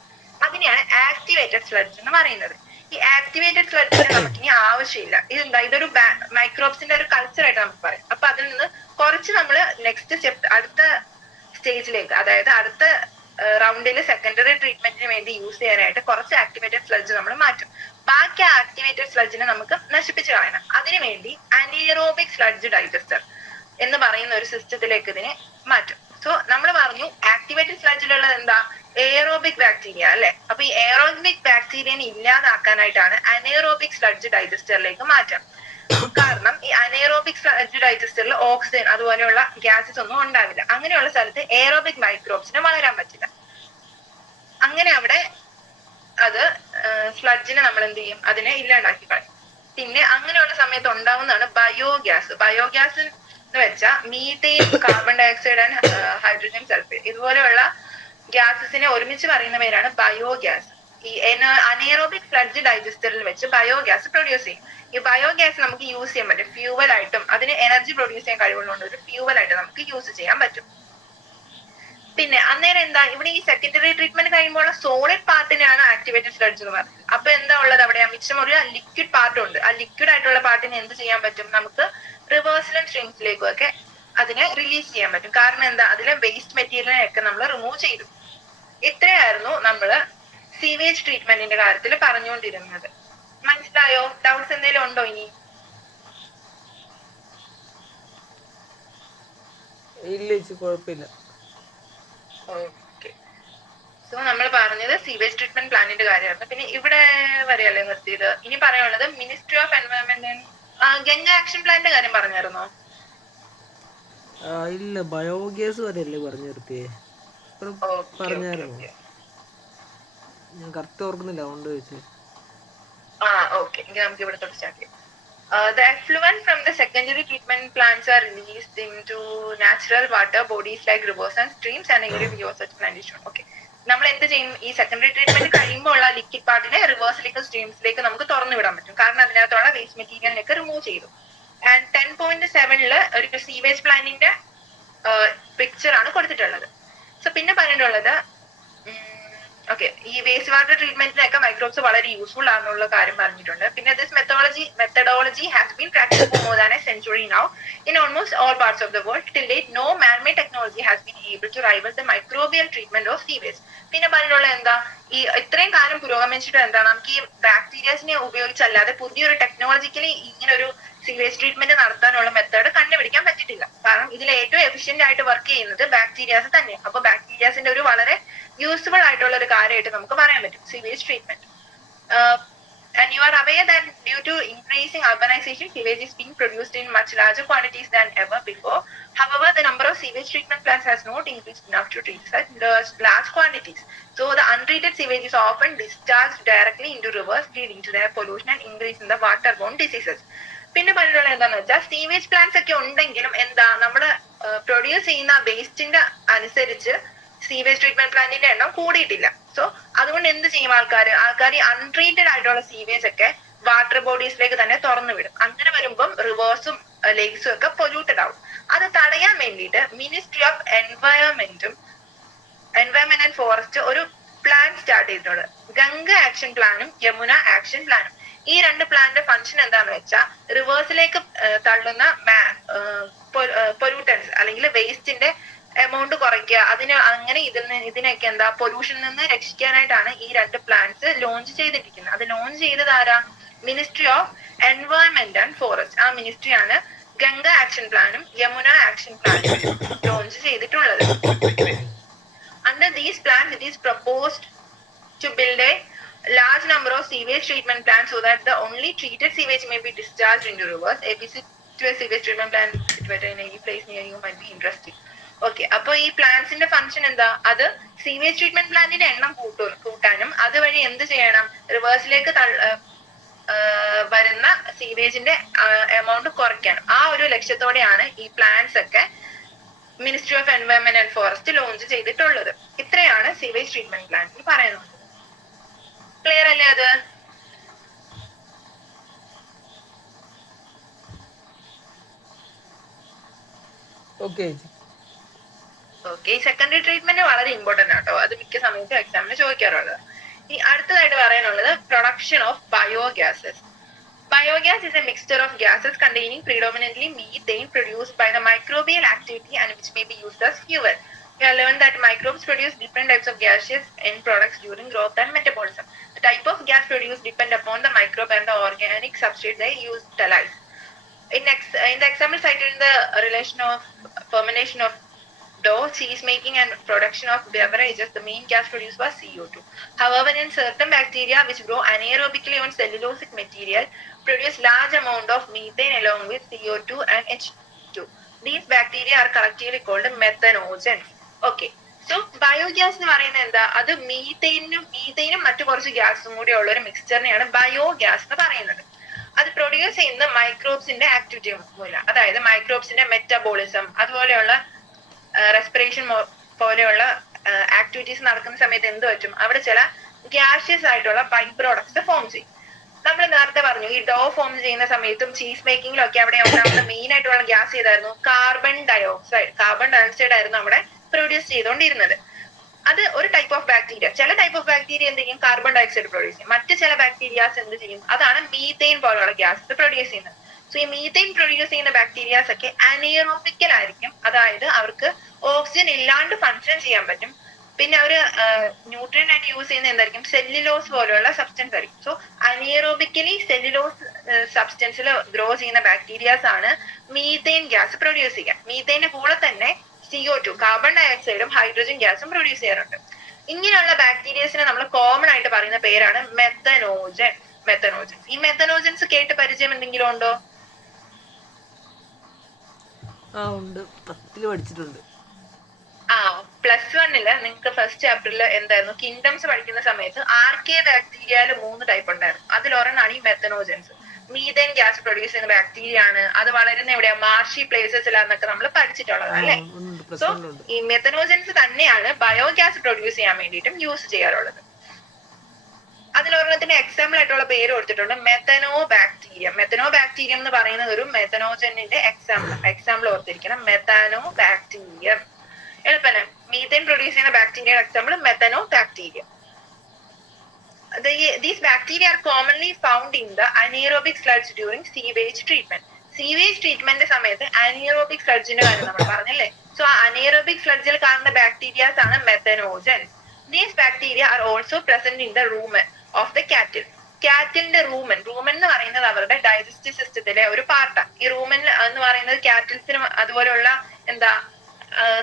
അതിനെയാണ് ആക്ടിവേറ്റഡ് സ്ലഡ്ജ് എന്ന് പറയുന്നത്. ഈ ആക്ടിവേറ്റഡ് സ്ലഡ്ജിന് നമുക്ക് ഇനി ആവശ്യമില്ല. ഇതെന്താ, ഇതൊരു മൈക്രോബ്സിന്റെ ഒരു കൾച്ചർ ആയിട്ട് നമുക്ക് പറയാം. അപ്പൊ അതിൽ നിന്ന് കുറച്ച് നമ്മൾ നെക്സ്റ്റ് സ്റ്റെപ്പ്, അടുത്ത സ്റ്റേജിലേക്ക്, അതായത് അടുത്ത റൗണ്ടിൽ സെക്കൻഡറി ട്രീറ്റ്മെന്റിന് വേണ്ടി യൂസ് ചെയ്യാനായിട്ട് കുറച്ച് ആക്ടിവേറ്റഡ് സ്ലഡ്ജ് നമ്മൾ മാറ്റും. ബാക്കി ആക്ടിവേറ്റഡ് സ്ലഡ്ജിനെ നമുക്ക് നശിപ്പിച്ച് കളയണം. അതിനുവേണ്ടി അനേറോബിക് സ്ലഡ്ജ് ഡൈജസ്റ്റർ എന്ന് പറയുന്ന ഒരു സിസ്റ്റത്തിലേക്ക് ഇതിനെ മാറ്റും. സോ നമ്മൾ പറഞ്ഞു ആക്ടിവേറ്റഡ് സ്ലഡ്ജിലുള്ളത് എന്താ, എയറോബിക് ബാക്ടീരിയ അല്ലെ. അപ്പൊ ഈ എയറോബിക് ബാക്ടീരിയനെ ഇല്ലാതാക്കാനായിട്ടാണ് അനേറോബിക് സ്ലഡ്ജ് ഡൈജസ്റ്ററിലേക്ക് മാറ്റാം. കാരണം ഈ അനേറോബിക് സ്ലഡ്ജ് ഡൈജസ്റ്ററിൽ ഓക്സിജൻ അതുപോലെയുള്ള ഗ്യാസസ് ഒന്നും ഉണ്ടാവില്ല. അങ്ങനെയുള്ള സ്ഥലത്ത് എയറോബിക് മൈക്രോബ്സിന് വളരാൻ പറ്റില്ല. അങ്ങനെ അവിടെ അത് സ്ലഡ്ജിനെ നമ്മൾ എന്ത് ചെയ്യും, അതിനെ ഇല്ലാണ്ടാക്കി കളയും. പിന്നെ അങ്ങനെയുള്ള സമയത്ത് ഉണ്ടാവുന്നതാണ് ബയോഗ്യാസ്. ബയോഗ്യാസ് എന്ന് വെച്ചാൽ methane, carbon dioxide and hydrogen sulphate ഇതുപോലെയുള്ള ഗ്യാസസിനെ ഒരുമിച്ച് പറയുന്ന പേരാണ് ബയോഗ്യാസ്. ഈ അനേറോബിക് ഫ്ലഡ്ജ് ഡൈജസ്റ്ററിൽ വെച്ച് ബയോഗ്യാസ് പ്രൊഡ്യൂസ് ചെയ്യും. ഈ ബയോഗ്യാസ് നമുക്ക് യൂസ് ചെയ്യാൻ പറ്റും ഫ്യൂവൽ ആയിട്ടും. അതിന് എനർജി പ്രൊഡ്യൂസ് ചെയ്യാൻ കഴിവുള്ളതുകൊണ്ട് ഒരു ഫ്യൂവൽ ആയിട്ട് നമുക്ക് യൂസ് ചെയ്യാൻ പറ്റും. പിന്നെ അന്നേരം എന്താ ഇവിടെ ഈ സെക്കൻഡറി ട്രീറ്റ്മെന്റ് കഴിയുമ്പോൾ സോളിഡ് പാർട്ടിനെയാണ് ആക്ടിവേറ്റഡ് ഫ്ലഡ്ജ് എന്ന് പറയുന്നത്. അപ്പൊ എന്താ ഉള്ളത് അവിടെ? മിച്ചം ഒരു ലിക്വിഡ് പാർട്ട് ഉണ്ട്. ആ ലിക്വിഡ് ആയിട്ടുള്ള പാർട്ടിനെ എന്ത് ചെയ്യാൻ പറ്റും? നമുക്ക് റിവേഴ്സിലും സ്ട്രീംസിലേക്കും ഒക്കെ അതിനെ റിലീസ് ചെയ്യാൻ പറ്റും. കാരണം എന്താ? അതിലെ വേസ്റ്റ് മെറ്റീരിയലിനെ ഒക്കെ നമ്മൾ റിമൂവ് ചെയ്തു. ഇത്രയായിരുന്നു നമ്മള് സീവേജ് ട്രീറ്റ്മെന്റിന്റെ കാര്യത്തിൽ പറഞ്ഞുകൊണ്ടിരുന്നത്. മനസ്സിലായോ? ഡൗട്ട്സ് എന്തെങ്കിലും ഉണ്ടോ ഇനി? ഇല്ല ചേച്ചി, കുഴപ്പമില്ല. ഓക്കെ. സോ നമ്മൾ പറഞ്ഞത് സീവേജ് ട്രീറ്റ്മെന്റ് പ്ലാനിന്റെ കാര്യമാണ്. പിന്നെ ഇവിടെ വരെയല്ലേ നിർത്തിയത്? ഇനി പറയാനുള്ളത് ministry of environment Ganga action പ്ലാനിന്റെ കാര്യം പറഞ്ഞായിരുന്നോ? ഇല്ല, ബയോഗ്യാസ് വരെയല്ലേ പറഞ്ഞു നിർത്തിയേ? പറഞ്ഞായിരുന്നു, ഞാൻ കറക്റ്റ് ഓർക്കുന്നില്ല, അതുകൊണ്ട് ചോദിച്ചത്. ഓക്കെ, എങ്കിൽ നമുക്ക് ഇവിടെ തൊട്ട് സ്റ്റാർട്ട് ചെയ്യാം. The effluent from the secondary treatment plants are released into natural water bodies like rivers and streams and native such plantation. Okay. നമ്മൾ എന്ത് ചെയ്യും? ഈ സെക്കൻഡറി ട്രീറ്റ്മെന്റ് കഴിയുമ്പോൾ ഉള്ള ലിക്വിഡ് പാർട്ടിനെ റിവേഴ്സിലേക്കും സ്ട്രീംസിലേക്ക് നമുക്ക് തുറന്നു വിടാൻ പറ്റും. കാരണം അതിനകത്തുള്ള വേസ്റ്റ് മെറ്റീരിയലിനൊക്കെ റിമൂവ് ചെയ്തു. ആൻഡ് 10.7 ഒരു സീവേജ് പ്ലാനിന്റെ പിക്ചർ ആണ് കൊടുത്തിട്ടുള്ളത്. സോ പിന്നെ പറഞ്ഞിട്ടുള്ളത് ഓക്കെ, ഈ വേസ്റ്റ് വാട്ടർ ട്രീറ്റ്മെന്റിനൊക്കെ മൈക്രോബ്സ് വളരെ യൂസ്ഫുൾ ആണെന്നുള്ള കാര്യം പറഞ്ഞിട്ടുണ്ട്. പിന്നെ this methodology has been practised for more than a century now in almost all parts of the world. Till date no man-made technology has been able to rival the microbial treatment of sewage. പിന്നെ പറഞ്ഞിട്ടുള്ളത് എന്താ? ഈ ഇത്രയും കാലം പുരോഗമിച്ചിട്ട് എന്താണ്, നമുക്ക് ഈ ബാക്ടീരിയസിനെ ഉപയോഗിച്ചല്ലാതെ പുതിയൊരു ടെക്നോളജിക്കലി ഇങ്ങനെ ഒരു സീവേജ് ട്രീറ്റ്മെന്റ് നടത്താനുള്ള മെത്തേഡ് കണ്ടുപിടിക്കാൻ പറ്റിയിട്ടില്ല. കാരണം ഇതിൽ ഏറ്റവും എഫിഷ്യന്റ് ആയിട്ട് വർക്ക് ചെയ്യുന്നത് ബാക്ടീരിയാസ് തന്നെയാണ്. അപ്പൊ ബാക്ടീരിയാസിന്റെ ഒരു വളരെ യൂസ്ഫുൾ ആയിട്ടുള്ള ഒരു കാര്യമായിട്ട് നമുക്ക് പറയാൻ പറ്റും sewage treatment. And you are aware that due to increasing urbanization, sewage is being produced in much larger quantities than ever before. However, the number of sewage treatment plants has not increased enough to treat such large quantities. So, the untreated sewage is often discharged directly into rivers, leading to their pollution and increase in the waterborne diseases. പിന്നെ പറഞ്ഞിട്ടുള്ളത് എന്താണെന്ന് വെച്ചാൽ sewage plants ഒക്കെ ഉണ്ടെങ്കിലും എന്താ, നമ്മൾ produce ചെയ്യുന്ന വേസ്റ്റിന്റെ അനുസരിച്ച് സീവേജ് ട്രീറ്റ്മെന്റ് പ്ലാന്റിന്റെ എണ്ണം കൂടിയിട്ടില്ല. സോ അതുകൊണ്ട് എന്ത് ചെയ്യും ആൾക്കാർ അൺട്രീറ്റഡ് ആയിട്ടുള്ള സീവേജ് ഒക്കെ വാട്ടർ ബോഡീസിലേക്ക് തന്നെ തുറന്നു വിടും. അങ്ങനെ വരുമ്പം റിവേഴ്സും ലേക്സും ഒക്കെ പൊല്യൂട്ടഡ് ആവും. അത് തടയാൻ വേണ്ടിയിട്ട് ministry of environment and forest ഒരു പ്ലാൻ സ്റ്റാർട്ട് ചെയ്തിട്ടുണ്ട്. ഗംഗ ആക്ഷൻ പ്ലാനും യമുന ആക്ഷൻ പ്ലാനും. ഈ രണ്ട് പ്ലാന്റെ ഫംഗ്ഷൻ എന്താണെന്ന് വെച്ചാൽ റിവേഴ്സിലേക്ക് തള്ളുന്ന പൊല്യൂട്ടൻസ് അല്ലെങ്കിൽ വേസ്റ്റിന്റെ എമൗണ്ട് കുറയ്ക്കുക, അങ്ങനെ ഇതിനൊക്കെ എന്താ പൊല്യൂഷനിൽ നിന്ന് രക്ഷിക്കാനായിട്ടാണ് ഈ രണ്ട് പ്ലാൻസ് ലോഞ്ച് ചെയ്തിരിക്കുന്നത്. അത് ലോഞ്ച് ചെയ്തത് ആരാ? Ministry of environment and forest. ആ മിനിസ്ട്രിയാണ് ഗംഗ ആക്ഷൻ പ്ലാനും യമുന ആക്ഷൻ പ്ലാനും ലോഞ്ച് ചെയ്തിട്ടുള്ളത്. Under these plans it is proposed to build a large number of sewage treatment plants so that the only treated sewage may be discharged into rivers. A visit to a sewage treatment plant situated in any place near you might be interesting. Okay, അപ്പൊ ഈ പ്ലാന്റ്സിന്റെ function എന്താ? അത് sewage treatment പ്ലാന്റിന്റെ എണ്ണം കൂട്ടാനും അതുവഴി എന്ത് ചെയ്യണം? റിവേഴ്സിലേക്ക് വരുന്ന സീവേജിന്റെ എമൗണ്ട് കുറയ്ക്കാനും. ആ ഒരു ലക്ഷ്യത്തോടെയാണ് ഈ പ്ലാന്റ്സ് ഒക്കെ ministry of environment and forest launch ചെയ്തിട്ടുള്ളത്. ഇത്രയാണ് സീവേജ് ട്രീറ്റ്മെന്റ് പ്ലാന്റിൽ പറയുന്നത്. ക്ലിയർ അല്ലേ അത്? ഓക്കെ, ഈ സെക്കൻഡറി ട്രീറ്റ്മെന്റ് വളരെ ഇമ്പോർട്ടന്റ് ആട്ടോ. അത് മിക്ക സമയത്തും എക്സാമിന് ചോദിക്കാറുള്ളത്. ഇനി അടുത്തതായിട്ട് പറയാനുള്ളത് production of biogases. Biogas is a mixture of gases containing predominantly methane produced by the microbial activity and which may be used as fuel. We have learned that microbes produce different types of gaseous end products during growth and metabolism. The type of gas produced depend upon the microbe and the organic substrate they utilize. In the example cited in the relation of fermentation of dough, cheese making and production of beverages, the main gas produced was CO2. However, in certain bacteria which grow anaerobically on cellulosic material, produce large amount of methane along with CO2 and H2. These bacteria are collectively called methanogens. Okay. So biogas എന്ന് പറയുന്നത് എന്താ? അത് മീഥെയിനും മറ്റു കുറച്ച് ഗ്യാസും കൂടി ഉള്ള ഒരു മിക്സ്ചറിനെയാണ് ബയോഗ്യാസ് എന്ന് പറയുന്നത്. അത് പ്രൊഡ്യൂസ് ചെയ്യുന്ന മൈക്രോബ്സിന്റെ ആക്ടിവിറ്റി മൂലം. അതായത് മൈക്രോബ്സിന്റെ മെറ്റബോളിസം അതുപോലെയുള്ള റെസ്പിറേഷൻ പോലെയുള്ള ആക്ടിവിറ്റീസ് നടക്കുന്ന സമയത്ത് എന്ത് പറ്റും, അവിടെ ചില ഗ്യാഷ്യസ് ആയിട്ടുള്ള ബൈ പ്രോഡക്ട്സ് ഫോം ചെയ്യും. നമ്മൾ നേരത്തെ പറഞ്ഞു ഈ ഡോ ഫോം ചെയ്യുന്ന സമയത്തും ചീസ് മേക്കിങ്ങിലും ഒക്കെ അവിടെ ഉണ്ടാകുന്ന മെയിൻ ആയിട്ടുള്ള ഗ്യാസ് ഏതായിരുന്നു? Carbon dioxide. കാർബൺ ഡയോക്സൈഡ് ആയിരുന്നു അവിടെ പ്രൊഡ്യൂസ് ചെയ്തുകൊണ്ടിരുന്നത്. അത് ഒരു ടൈപ്പ് ഓഫ് ബാക്ടീരിയ. ചില ടൈപ്പ് ഓഫ് ബാക്ടീരിയ എന്ത് ചെയ്യും? കാർബൺ ഡയോക്സൈഡ് പ്രൊഡ്യൂസ് ചെയ്യും. മറ്റ് ചില ബാക്ടീരിയാസ് എന്ത് ചെയ്യും? അതാണ് മീതെയിൻ പോലുള്ള ഗ്യാസ് പ്രൊഡ്യൂസ് ചെയ്യുന്നത്. സോ ഈ മീതെയിൻ പ്രൊഡ്യൂസ് ചെയ്യുന്ന ബാക്ടീരിയാസ് ഒക്കെ അനേറോബിക്കൽ ആയിരിക്കും. അതായത് അവർക്ക് ഓക്സിജൻ ഇല്ലാണ്ട് ഫങ്ഷൻ ചെയ്യാൻ പറ്റും. പിന്നെ അവര് ന്യൂട്രിയൻ ആയിട്ട് യൂസ് ചെയ്യുന്ന എന്തായിരിക്കും? സെല്ലുലോസ് പോലെയുള്ള സബ്സ്റ്റൻസ് ആയിരിക്കും. സോ അനേറോബിക്കലി സെല്ലുലോസ് സബ്സ്റ്റൻസിൽ ഗ്രോ ചെയ്യുന്ന ബാക്ടീരിയാസ് ആണ് മീതെയിൻ ഗ്യാസ് പ്രൊഡ്യൂസ് ചെയ്യുക. മീതെയിന്റെ കൂടെ തന്നെ CO2 കാർബൺ ഡയോക്സൈഡും ഹൈഡ്രജൻ ഗ്യാസും പ്രൊഡ്യൂസ് ചെയ്യാറുണ്ട്. ഇങ്ങനെയുള്ള ബാക്ടീരിയസിനെ നമ്മൾ കോമൺ ആയിട്ട് പറയുന്ന പേരാണ് മെത്തനോജൻസ്. ഈ മെത്തനോജൻസ് കേട്ട് പരിചയം എന്തെങ്കിലും ഉണ്ടോ? ഉണ്ട്, 10ൽ പഠിച്ചിട്ടുണ്ട്. +1 നിങ്ങൾക്ക് ഫസ്റ്റ് ചാപ്റ്ററിൽ എന്തായിരുന്നു? കിങ്ഡംസ് പഠിക്കുന്ന സമയത്ത് ആർക്കെ ബാക്ടീരിയയിൽ 3 ടൈപ്പ് ഉണ്ടായിരുന്നു. അതിലൊരെണ്ണാണ് ഈ മെത്തനോജൻസ്. മീഥേൻ ഗ്യാസ് പ്രൊഡ്യൂസ് ചെയ്യുന്ന ബാക്ടീരിയ ആണ്. അത് വളരുന്ന എവിടെയാ? മാർഷി പ്ലേസസിലാന്നൊക്കെ നമ്മൾ പഠിച്ചിട്ടുള്ളത് അല്ലെ. സോ ഈ മെത്തനോജൻസ് തന്നെയാണ് ബയോഗ്യാസ് പ്രൊഡ്യൂസ് ചെയ്യാൻ വേണ്ടിയിട്ടും യൂസ് ചെയ്യാറുള്ളത്. അതിലൊരെണ്ണത്തിന് എക്സാമ്പിൾ ആയിട്ടുള്ള പേര് കൊടുത്തിട്ടുണ്ട്, മെത്തനോ ബാക്ടീരിയം എന്ന് പറയുന്നത് ഒരു മെത്തനോജനിന്റെ എക്സാമ്പിൾ ഓർത്തിരിക്കണം. മെത്താനോ ബാക്ടീരിയം എളുപ്പല്ലേ? മീഥേൻ പ്രൊഡ്യൂസ് ചെയ്യുന്ന ബാക്ടീരിയയുടെ example methano bacterium. These bacteria are commonly found in the anaerobic sludge during sewage treatment. Sewage treatment സമയത്ത് anaerobic sludgeന്റെ കാര്യം നമ്മൾ പറഞ്ഞല്ലേ. സോ anaerobic sludgeൽ കാണുന്ന ബാക്ടീരിയാസ് ആണ് methanogens. These bacteria are also present in the rumen of the cattle. കാറ്റിലിന്റെ rumen എന്ന് പറയുന്നത് അവരുടെ ഡൈജസ്റ്റീവ് സിസ്റ്റത്തിലെ ഒരു പാർട്ടാണ്. ഈ റൂമൻ എന്ന് പറയുന്നത് കാറ്റിൽസിനും അതുപോലെയുള്ള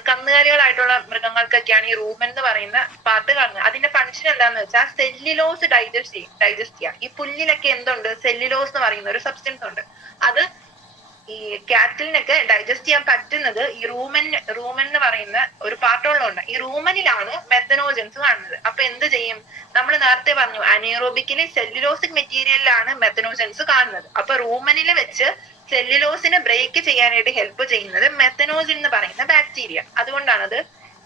കന്നുകാലികളായിട്ടുള്ള മൃഗങ്ങൾക്കൊക്കെയാണ് ഈ റൂമൻ എന്ന് പറയുന്ന പാർട്ട് കാണുന്നത്. അതിന്റെ ഫംഗ്ഷൻ എന്താന്ന് വെച്ചാൽ സെല്ലുലോസ് ഡൈജസ്റ്റ് ചെയ്യുക. ഈ പുല്ലിലൊക്കെ എന്തുണ്ട്? സെല്ലുലോസ് എന്ന് പറയുന്ന ഒരു സബ്സ്റ്റൻസ് ഉണ്ട്. അത് ഈ കാറ്റിലിനൊക്കെ ഡൈജസ്റ്റ് ചെയ്യാൻ പറ്റുന്നത് ഈ റൂമൻ എന്ന് പറയുന്ന ഒരു പാർട്ടുള്ളതുകൊണ്ട്. ഈ റൂമനിലാണ് മെത്തനോജൻസ് കാണുന്നത്. അപ്പൊ എന്ത് ചെയ്യും? നമ്മൾ നേരത്തെ പറഞ്ഞു അനേറോബിക്കലി സെല്ലുലോസിക് മെറ്റീരിയലിലാണ് മെത്തനോജൻസ് കാണുന്നത്. അപ്പൊ റൂമനിൽ വെച്ച് സെല്ലുലോസിനെ ബ്രേക്ക് ചെയ്യാനായിട്ട് ഹെൽപ്പ് ചെയ്യുന്നത് മെത്തനോജൻ എന്ന് പറയുന്ന ബാക്ടീരിയ. അതുകൊണ്ടാണ് അത്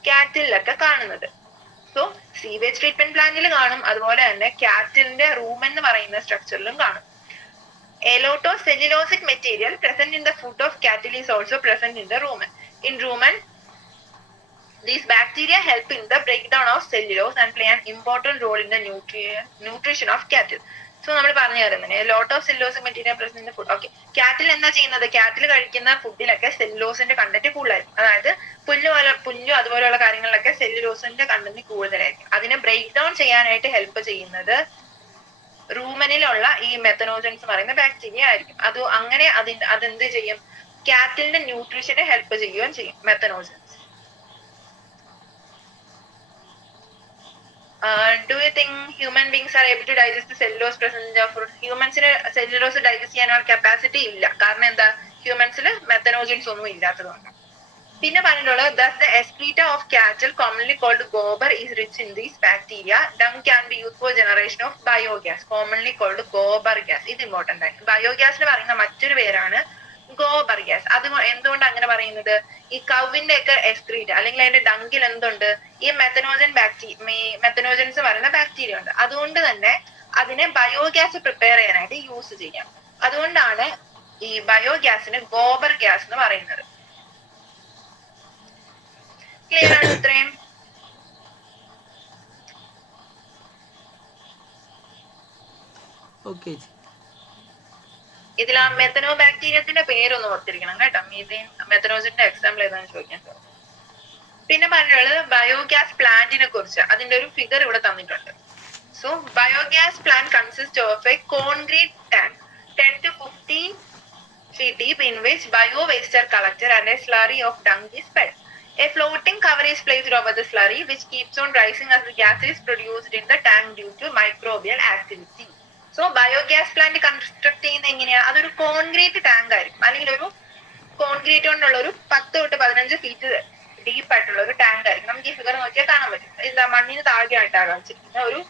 കാറ്റിലൊക്കെ കാണുന്നത്. സോ സീവേജ് ട്രീറ്റ്മെന്റ് പ്ലാന്റിൽ കാണും, അതുപോലെ തന്നെ കാറ്റിലിന്റെ റൂമൻ എന്ന് പറയുന്ന സ്ട്രക്ചറിലും കാണും. A lot of cellulosic material present in the food of cattle is also present in the rumen. In rumen, these bacteria help in the breakdown of cellulose and play an important role in the nutrition of cattle. So നമ്മൾ പറഞ്ഞു തരുന്നത് lot of cellulosic material present in the food. Okay, കാറ്റിൽ എന്താ ചെയ്യുന്നത്? കാറ്റിൽ കഴിക്കുന്ന ഫുഡിലൊക്കെ സെല്ലുലോസിന്റെ content കൂടുതലായിരിക്കും. അതായത് പുല്ലും അതുപോലെയുള്ള കാര്യങ്ങളിലൊക്കെ സെല്ലുലോസിന്റെ കണ്ടന്റ് കൂടുതലായിരിക്കും. അതിനെ ബ്രേക്ക് ഡൗൺ ചെയ്യാനായിട്ട് ഹെൽപ്പ് ചെയ്യുന്നത് റൂമനിലുള്ള ഈ മെത്തനോജൻസ് പറയുന്ന ബാക്ടീരിയ ആയിരിക്കും. അങ്ങനെ അതെന്ത് ചെയ്യും? കാറ്റിലിന്റെ ന്യൂട്രീഷനെ ഹെൽപ്പ് ചെയ്യുകയും ചെയ്യും methanogens. Do you think human beings are able to digest the cellulose present in their food? ഹ്യൂമൻസിന് സെല്ലുലോസ് ഡൈജസ്റ്റ് ചെയ്യാനുള്ള കപ്പാസിറ്റി ഇല്ല. കാരണം എന്താ? ഹ്യൂമൻസിൽ മെത്തനോജൻസ് ഒന്നും ഇല്ലാത്തതുകൊണ്ട്. പിന്നെ പറഞ്ഞിട്ടുള്ളത് thus the excreta of cattle commonly called gobar is rich in these bacteria. Dung can be used for generation of biogas, commonly called gobar gas. ഇത് ഇമ്പോർട്ടന്റ് ആണ്. ബയോഗ്യാസിന് പറയുന്ന മറ്റൊരു പേരാണ് ഗോബർ ഗ്യാസ്. അത് എന്തുകൊണ്ട് അങ്ങനെ പറയുന്നത്? ഈ കൗവിന്റെ ഒക്കെ എക്സ്ക്രീറ്റ അല്ലെങ്കിൽ അതിന്റെ ഡങ്കിൽ എന്തുണ്ട്? ഈ മെത്തനോജൻസ് പറയുന്ന ബാക്ടീരിയ ഉണ്ട്. അതുകൊണ്ട് തന്നെ അതിനെ ബയോഗ്യാസ് പ്രിപ്പയർ ചെയ്യാനായിട്ട് യൂസ് ചെയ്യാം. അതുകൊണ്ടാണ് ഈ ബയോഗ്യാസിന് ഗോബർ ഗ്യാസ് എന്ന് പറയുന്നത്. ക്ലിയർ ആണ് ഇത്രയും? ഇതിൽ ആ മെത്തനോ ബാക്ടീരിയത്തിന്റെ പേരൊന്ന് ഓർത്തിരിക്കണം കേട്ടോ. മെത്തനോജന്റെ എക്സാമ്പിൾ ഏതാണെന്ന് ചോദിക്കാൻ. പിന്നെ പറഞ്ഞുള്ളത് ബയോഗ്യാസ് പ്ലാന്റിനെ കുറിച്ച്. അതിന്റെ ഒരു ഫിഗർ ഇവിടെ തന്നിട്ടുണ്ട്. So biogas plant consist of A concrete tank 10 to 15 feet deep in which bio waste are collected and a slurry of dung is fed. A floating cover is placed over the slurry which keeps on rising as the gas is produced in the tank due to microbial activity. So biogas plant construct ചെയ്യുന്ന എങ്ങനെയാ? അതൊരു concrete tank ആയിരിക്കും, അല്ലെങ്കിൽ ഒരു concrete കൊണ്ടുള്ള ഒരു 10 to 15 feet deep ആയിട്ടുള്ള ഒരു ടാങ്ക് ആയിരിക്കും. നമുക്ക് ഈ ഫിഗർ നോക്കിയാൽ കാണാൻ പറ്റും. എന്താ മണ്ണിന് താഴെയായിട്ടാണ് കാണിച്ചിരിക്കുന്ന ഒരു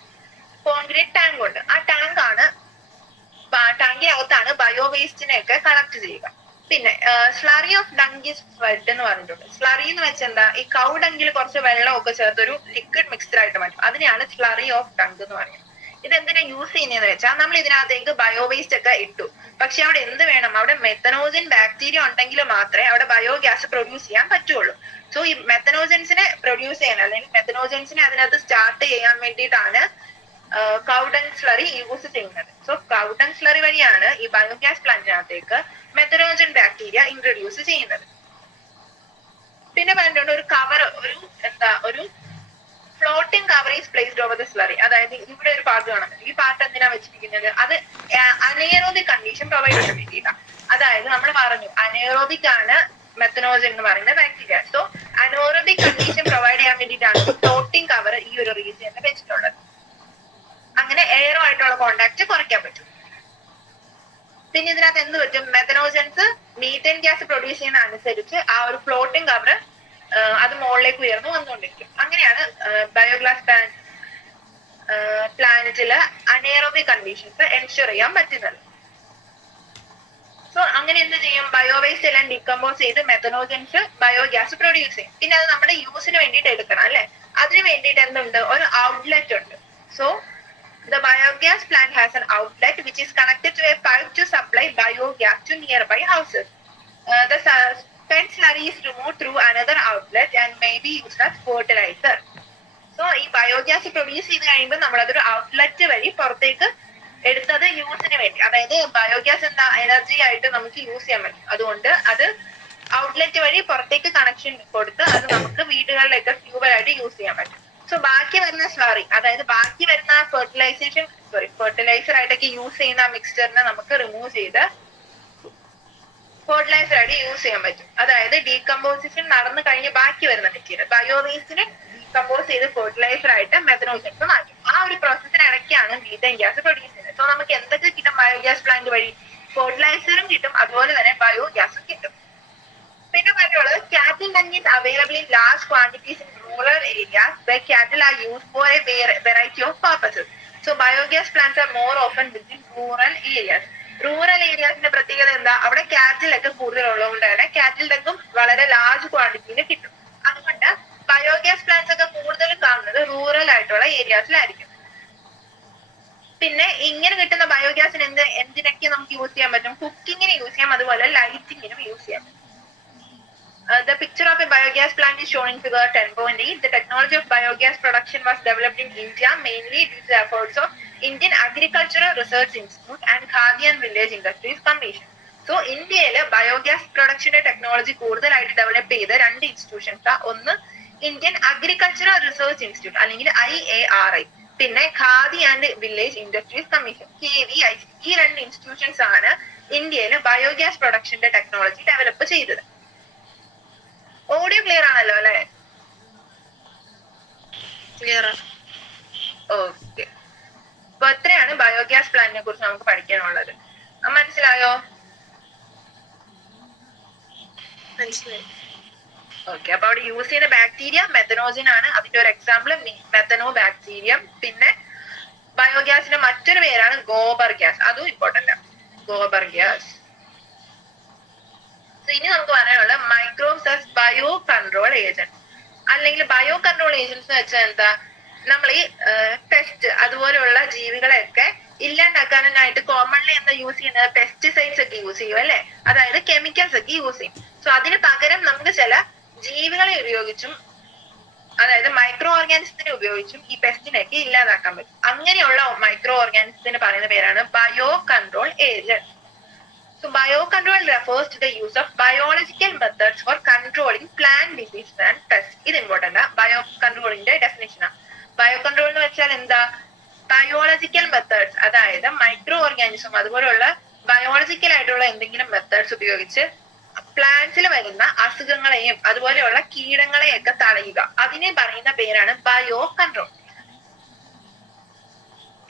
കോൺക്രീറ്റ് ടാങ്ക് ഉണ്ട്. ആ ടാങ്ക് ആണ് ടാങ്കിനകത്താണ് ബയോ വേസ്റ്റിനെ ഒക്കെ കളക്ട് ചെയ്യുക. പിന്നെ സ്ലറി ഓഫ് ഡങ്ക് ഈസ് ഫെഡ് എന്ന് പറഞ്ഞിട്ടുണ്ട്. സ്ലറി എന്ന് വെച്ചാൽ എന്താ, ഈ കൗ ഡങ്കിൽ കുറച്ച് വെള്ളമൊക്കെ ചേർത്ത് ഒരു ലിക്വിഡ് മിക്സ്ചർ ആയിട്ട് മാറ്റും. അതിനെയാണ് സ്ലറി ഓഫ് ഡങ്ക് എന്ന് പറയുന്നത്. ഇത് എന്തിനാ യൂസ് ചെയ്യുന്നതെന്ന് വെച്ചാൽ നമ്മൾ ഇതിനകത്തേക്ക് ബയോ വേസ്റ്റ് ഒക്കെ ഇട്ടു, പക്ഷെ അവിടെ എന്ത് വേണം, അവിടെ മെത്തനോജൻ ബാക്ടീരിയ ഉണ്ടെങ്കിൽ മാത്രമേ അവിടെ ബയോഗ്യാസ് പ്രൊഡ്യൂസ് ചെയ്യാൻ പറ്റുള്ളൂ. സോ ഈ മെത്തനോജൻസിനെ പ്രൊഡ്യൂസ് ചെയ്യാൻ അല്ലെങ്കിൽ മെത്തനോജൻസിനെ അതിനകത്ത് സ്റ്റാർട്ട് ചെയ്യാൻ വേണ്ടിയിട്ടാണ് കൗഡങ് സ്ലറി യൂസ് ചെയ്യുന്നത്. സോ കൗഡങ് സ്ലറി വഴിയാണ് ഈ ബയോഗ്യാസ് പ്ലാന്റിനകത്തേക്ക് മെത്തനോജൻ ബാക്ടീരിയ ഇൻട്രൊഡ്യൂസ് ചെയ്യുന്നത്. പിന്നെ പറഞ്ഞിട്ടുണ്ട് ഒരു കവർ, ഒരു floating cover is placed over the slurry. അതായത് ഇവിടെ ഒരു പാർട്ട് കാണുന്നത്, ഈ പാർട്ട് എന്തിനാ വെച്ചിരിക്കുന്നത്, അത് അനേറോബിക് കണ്ടീഷൻ പ്രൊവൈഡ് ചെയ്യാൻ വേണ്ടിയിട്ടാണ്. അതായത് നമ്മൾ പറഞ്ഞു അനേറോബിക് ആണ് മെത്തനോജൻ എന്ന് പറയുന്ന bacteria. So anaerobic condition provide ചെയ്യാൻ വേണ്ടിയിട്ടാണ് ഫ്ലോട്ടിംഗ് കവർ ഈ ഒരു റീജിയനിൽ വെച്ചിട്ടുള്ളത്. അങ്ങനെ എയറോ ആയിട്ടുള്ള കോണ്ടാക്ട് കുറയ്ക്കാൻ പറ്റും. പിന്നെ ഇതിനകത്ത് എന്ത് പറ്റും, മെത്തനോജൻസ് മീഥേൻ ഗ്യാസ് പ്രൊഡ്യൂസ് ചെയ്യുന്ന അനുസരിച്ച് ആ ഒരു ഫ്ലോട്ടിംഗ് കവർ അത് മുകളിലേക്ക് ഉയർന്നു വന്നുകൊണ്ടിരിക്കും. അങ്ങനെയാണ് ബയോഗ്യാസ് പ്ലാനറ്റില് അനേറോബിക് കണ്ടീഷൻസ് എൻഷുർ ചെയ്യാൻ പറ്റുന്നത്. സോ അങ്ങനെ എന്ത് ചെയ്യും, ബയോവേസ്റ്റ് എല്ലാം ഡീകമ്പോസ് ചെയ്ത് മെത്തനോജൻസ് ബയോഗ്യാസ് പ്രൊഡ്യൂസ് ചെയ്യും. പിന്നെ അത് നമ്മുടെ യൂസിന് വേണ്ടിയിട്ട് എടുക്കണം അല്ലെ. അതിന് വേണ്ടിയിട്ട് എന്തുണ്ട്, ഒരു ഔട്ട്ലെറ്റ് ഉണ്ട്. So the biogas plant has an outlet which is connected to a pipe to supply biogas to nearby houses. The spent slurry is removed through another outlet and may be used as fertilizer. So ഈ biogas produce ചെയ്ത് കഴിയുമ്പോൾ നമ്മളതൊരു outlet വഴി പുറത്തേക്ക് എടുത്തത് യൂസിന് വേണ്ടി, അതായത് biogas എന്താ എനർജി ആയിട്ട് നമുക്ക് യൂസ് ചെയ്യാൻ പറ്റും. അതുകൊണ്ട് അത് ഔട്ട്ലെറ്റ് വഴി പുറത്തേക്ക് കണക്ഷൻ കൊടുത്ത് അത് നമുക്ക് വീടുകളിലൊക്കെ ഫ്യൂവലായിട്ട് യൂസ് ചെയ്യാൻ പറ്റും. സോ ബാക്കി വരുന്ന സ്ലറി, അതായത് ബാക്കി വരുന്ന ഫെർട്ടിലൈസർ ആയിട്ടൊക്കെ യൂസ് ചെയ്യുന്ന മിക്സ്ചറിനെ നമുക്ക് റിമൂവ് ചെയ്ത് ഫെർട്ടിലൈസർ ആയിട്ട് യൂസ് ചെയ്യാൻ പറ്റും. അതായത് ഡീകമ്പോസിഷൻ നടന്നു കഴിഞ്ഞ് ബാക്കി വരുന്ന മെറ്റീരിയൽ ബയോവേസ്റ്റിനെ ഡീകമ്പോസ് ചെയ്ത് ഫെർട്ടിലൈസർ ആയിട്ട് മെത്തനോജൻസ് മാറ്റും. ആ ഒരു പ്രോസസ്സിന് ഇടയ്ക്കാണ് മീഥേൻ ഗ്യാസ് പ്രൊഡ്യൂസ് ചെയ്യുന്നത്. സോ നമുക്ക് എന്തൊക്കെ കിട്ടും ബയോഗ്യാസ് പ്ലാന്റ് വഴി, ഫെർട്ടിലൈസറും കിട്ടും, അതുപോലെ തന്നെ ബയോഗ്യാസും കിട്ടും. പിന്നെ പറഞ്ഞുള്ളത് cattle dung is available in large quantities in rural areas where cattle are used for a variety of purposes. So biogas plants are more often within rural areas. Rural ഏരിയാസിന്റെ പ്രത്യേകത എന്താ, അവിടെ കാറ്റിൽ ഒക്കെ കൂടുതൽ ഉള്ളതുകൊണ്ട് തന്നെ കാറ്റിൽ ഡങ്കും വളരെ ലാർജ് ക്വാണ്ടിറ്റിയിൽ കിട്ടും. അതുകൊണ്ട് ബയോഗ്യാസ് പ്ലാന്റ്സ് ഒക്കെ കൂടുതൽ കാണുന്നത് റൂറൽ ആയിട്ടുള്ള ഏരിയാസിലായിരിക്കും. പിന്നെ ഇങ്ങനെ കിട്ടുന്ന ബയോഗ്യാസിന് എന്തിനൊക്കെ നമുക്ക് യൂസ് ചെയ്യാൻ പറ്റും, കുക്കിങ്ങിന് യൂസ് ചെയ്യാം, അതുപോലെ ലൈറ്റിങ്ങിനും യൂസ് ചെയ്യാം. The picture of a biogas plant is shown in figure 10.8. The technology of biogas production was developed in India mainly due to the efforts of Indian Agricultural Research Institute and Khadi and Village Industries Commission. So ഇന്ത്യയില് biogas പ്രൊഡക്ഷന്റെ technology കൂടുതലായിട്ട് develop ചെയ്ത രണ്ട് institutions, ഒന്ന് Indian agricultural research institute അല്ലെങ്കിൽ IARI, പിന്നെ khadi and village industries commission KVIC. ഈ രണ്ട് institutions ആണ് ഇന്ത്യയില് ബയോഗ്യാസ് പ്രൊഡക്ഷന്റെ ടെക്നോളജി ഡെവലപ്പ് ചെയ്തത്. ഓഡിയോ ക്ലിയർ ആണല്ലോ അല്ലെ? ക്ലിയർ. ഓക്കെ. അപ്പൊ എത്രയാണ് ബയോഗ്യാസ് പ്ലാന്റിനെ കുറിച്ച് നമുക്ക് പഠിക്കാനുള്ളത്, മനസ്സിലായോ? മനസ്സിലായി. ഓക്കെ. അപ്പൊ അവിടെ യൂസ് ചെയ്യുന്ന ബാക്ടീരിയ മെത്തനോജൻ ആണ്. അതിന്റെ ഒരു എക്സാമ്പിൾ മെത്തനോ ബാക്ടീരിയം. പിന്നെ ബയോഗ്യാസിന്റെ മറ്റൊരു പേരാണ് ഗോബർ ഗ്യാസ്, അതും ഇമ്പോർട്ടന്റ് ആണ്, ഗോബർ ഗ്യാസ്. ഇനി നമുക്ക് പറയാനുള്ള microbes as bio control agent അല്ലെങ്കിൽ ബയോ കൺട്രോൾ ഏജന്റ്സ് എന്ന് വെച്ചാൽ എന്താ, നമ്മൾ ഈ പെസ്റ്റ് അതുപോലെയുള്ള ജീവികളെയൊക്കെ ഇല്ലാണ്ടാക്കാനായിട്ട് കോമൺലി എന്താ യൂസ് ചെയ്യുന്നത്, പെസ്റ്റിസൈഡ്സ് ഒക്കെ യൂസ് ചെയ്യും അല്ലെ, അതായത് കെമിക്കൽസ് ഒക്കെ യൂസ് ചെയ്യും. സോ അതിന് പകരം നമുക്ക് ചില ജീവികളെ ഉപയോഗിച്ചും അതായത് മൈക്രോ ഓർഗാനിസത്തിനെ ഉപയോഗിച്ചും ഈ പെസ്റ്റിനെയൊക്കെ ഇല്ലാതാക്കാൻ പറ്റും. അങ്ങനെയുള്ള മൈക്രോ ഓർഗാനിസത്തിന് പറയുന്ന പേരാണ് bio control agent. So biocontrol refers to the use of biological methods for controlling plant disease and pests. ഇത് ഇമ്പോർട്ടന്റ് ആണ്. ബയോകൺട്രോളിന്റെ ഡെഫിനിഷൻ ആണ്. ബയോകൺട്രോൾ എന്ന് വെച്ചാൽ എന്താ, ബയോളജിക്കൽ മെത്തേഡ്സ്, അതായത് മൈക്രോ ഓർഗാനിസം അതുപോലുള്ള ബയോളജിക്കൽ ആയിട്ടുള്ള എന്തെങ്കിലും മെത്തേഡ്സ് ഉപയോഗിച്ച് പ്ലാന്റ്സിൽ വരുന്ന അസുഖങ്ങളെയും അതുപോലെയുള്ള കീടങ്ങളെയൊക്കെ തടയുക. അതിനെ പറയുന്ന പേരാണ് bio control.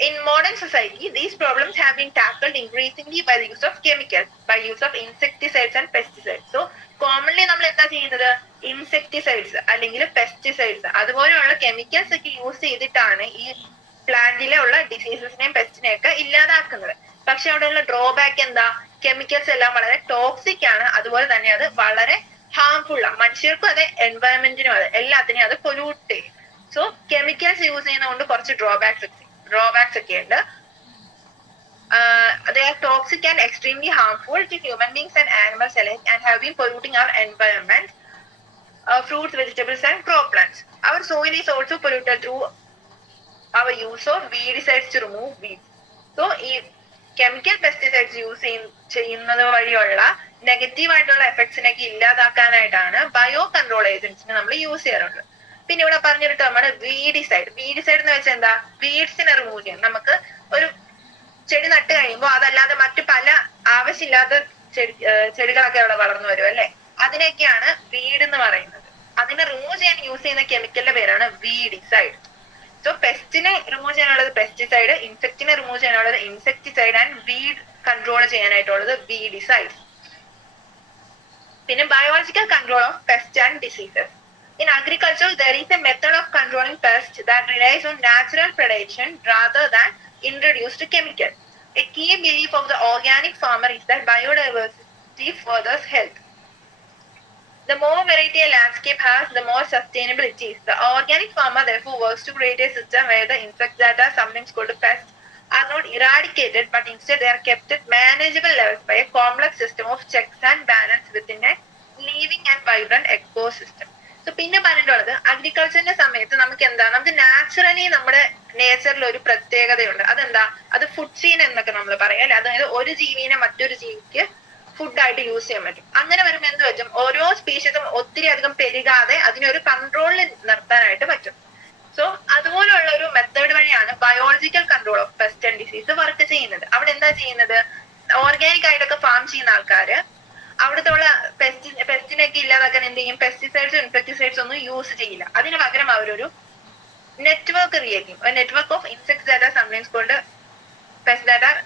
In modern society, these problems have been tackled increasingly by the use of chemicals, by use of insecticides and pesticides. So, commonly നമ്മൾ എന്താ ചെയ്യുന്നത്, ഇൻസെക്ടിസൈഡ്സ് അല്ലെങ്കിൽ പെസ്റ്റിസൈഡ്സ് അതുപോലെയുള്ള കെമിക്കൽസ് ഒക്കെ യൂസ് ചെയ്തിട്ടാണ് ഈ പ്ലാന്റിലെ ഉള്ള ഡിസീസസിനെയും പെസ്റ്റിനെയും ഒക്കെ ഇല്ലാതാക്കുന്നത്. പക്ഷെ അവിടെയുള്ള ഡ്രോബാക്ക് എന്താ, കെമിക്കൽസ് എല്ലാം വളരെ ടോക്സിക് ആണ്, അതുപോലെ തന്നെ അത് വളരെ ഹാർംഫുൾ ആണ്. മനുഷ്യർക്കും അതെ, എൻവയറമെന്റിനും അതെ, എല്ലാത്തിനെയും അത് പൊല്യൂട്ട് ചെയ്യും. സോ കെമിക്കൽസ് യൂസ് ചെയ്യുന്നതുകൊണ്ട് കുറച്ച് ഡ്രോബാക്സ് ഒക്കെ ഉണ്ട്. They are toxic and extremely harmful to human beings and animals alike and have been polluting our environment, fruits, vegetables and crop plants. Our soil is also polluted through our use of weedicides to remove weeds. So ഈ chemical pesticides use ചെയ്യുന്നത് വഴിയുള്ള negative ആയിട്ടുള്ള എഫക്ട്സിനൊക്കെ ഇല്ലാതാക്കാനായിട്ടാണ് bio control ഏജൻസിനെ നമ്മൾ use ചെയ്യാറുള്ളത്. പിന്നെ ഇവിടെ പറഞ്ഞൊരു ടേമാണ് വീഡിസൈഡ്. വീഡിസൈഡ് എന്ന് വെച്ചാൽ എന്താ, വീഡ്സിനെ റിമൂവ് ചെയ്യും. നമുക്ക് ഒരു ചെടി നട്ട് കഴിയുമ്പോൾ അതല്ലാതെ മറ്റു പല ആവശ്യമില്ലാത്ത ചെടികളൊക്കെ അവിടെ വളർന്നു വരും അല്ലെ, അതിനൊക്കെയാണ് വീഡ് എന്ന് പറയുന്നത്. അതിനെ റിമൂവ് ചെയ്യാൻ യൂസ് ചെയ്യുന്ന കെമിക്കലിന്റെ പേരാണ് വീഡിസൈഡ്. സോ പെസ്റ്റിനെ റിമൂവ് ചെയ്യാനുള്ളത് പെസ്റ്റിസൈഡ്, ഇൻസെക്റ്റിനെ റിമൂവ് ചെയ്യാനുള്ളത് ഇൻസെക്ടിസൈഡ് ആൻഡ് വീഡ് കൺട്രോൾ ചെയ്യാനായിട്ടുള്ളത് വീഡിസൈഡ്. പിന്നെ biological control of pest and diseases. In agriculture, there is a method of controlling pests that relies on natural predation rather than introduced chemicals. A key belief of the organic farmer is that biodiversity furthers health. The more variety a landscape has, the more sustainable it is. The organic farmer therefore works to create a system where the insects that are sometimes called pests are not eradicated, but instead they are kept at manageable levels by a complex system of checks and balance within a living and vibrant ecosystem. So പിന്നെ പറഞ്ഞിട്ടുള്ളത് അഗ്രികൾച്ചറിന്റെ സമയത്ത് നമുക്ക് എന്താ, നമുക്ക് naturally നമ്മുടെ നേച്ചറിൽ ഒരു പ്രത്യേകതയുണ്ട്. അതെന്താ, അത് ഫുഡ് ചെയിൻ എന്നൊക്കെ നമ്മൾ പറയാം അല്ലെ. അതായത് ഒരു ജീവിനെ മറ്റൊരു ജീവിക്ക് ഫുഡായിട്ട് യൂസ് ചെയ്യാൻ പറ്റും. അങ്ങനെ വരുമ്പോൾ എന്ത് പറ്റും, ഓരോ സ്പീഷീസും ഒത്തിരി അധികം പെരുകാതെ അതിനൊരു കൺട്രോളിൽ നിർത്താനായിട്ട് പറ്റും. സോ അതുപോലുള്ള ഒരു മെത്തേഡ് വഴിയാണ് biological control of pest and disease work ചെയ്യുന്നത്. അവിടെ എന്താ ചെയ്യുന്നത്, ഓർഗാനിക് ആയിട്ടൊക്കെ ഫാം ചെയ്യുന്ന ആൾക്കാര് അവിടുത്തെ ഉള്ള പെസ്റ്റിനൊക്കെ ഇല്ലാതാക്കാൻ എന്ത് ചെയ്യും, പെസ്റ്റിസൈഡ്സും ഇൻസെക്ടിസൈഡ്സ് ഒന്നും യൂസ് ചെയ്യില്ല. അതിന് പകരം അവരൊരു നെറ്റ്വർക്ക് ക്രിയേറ്റ് ചെയ്യും. Network of insects that are sometimes called pest that are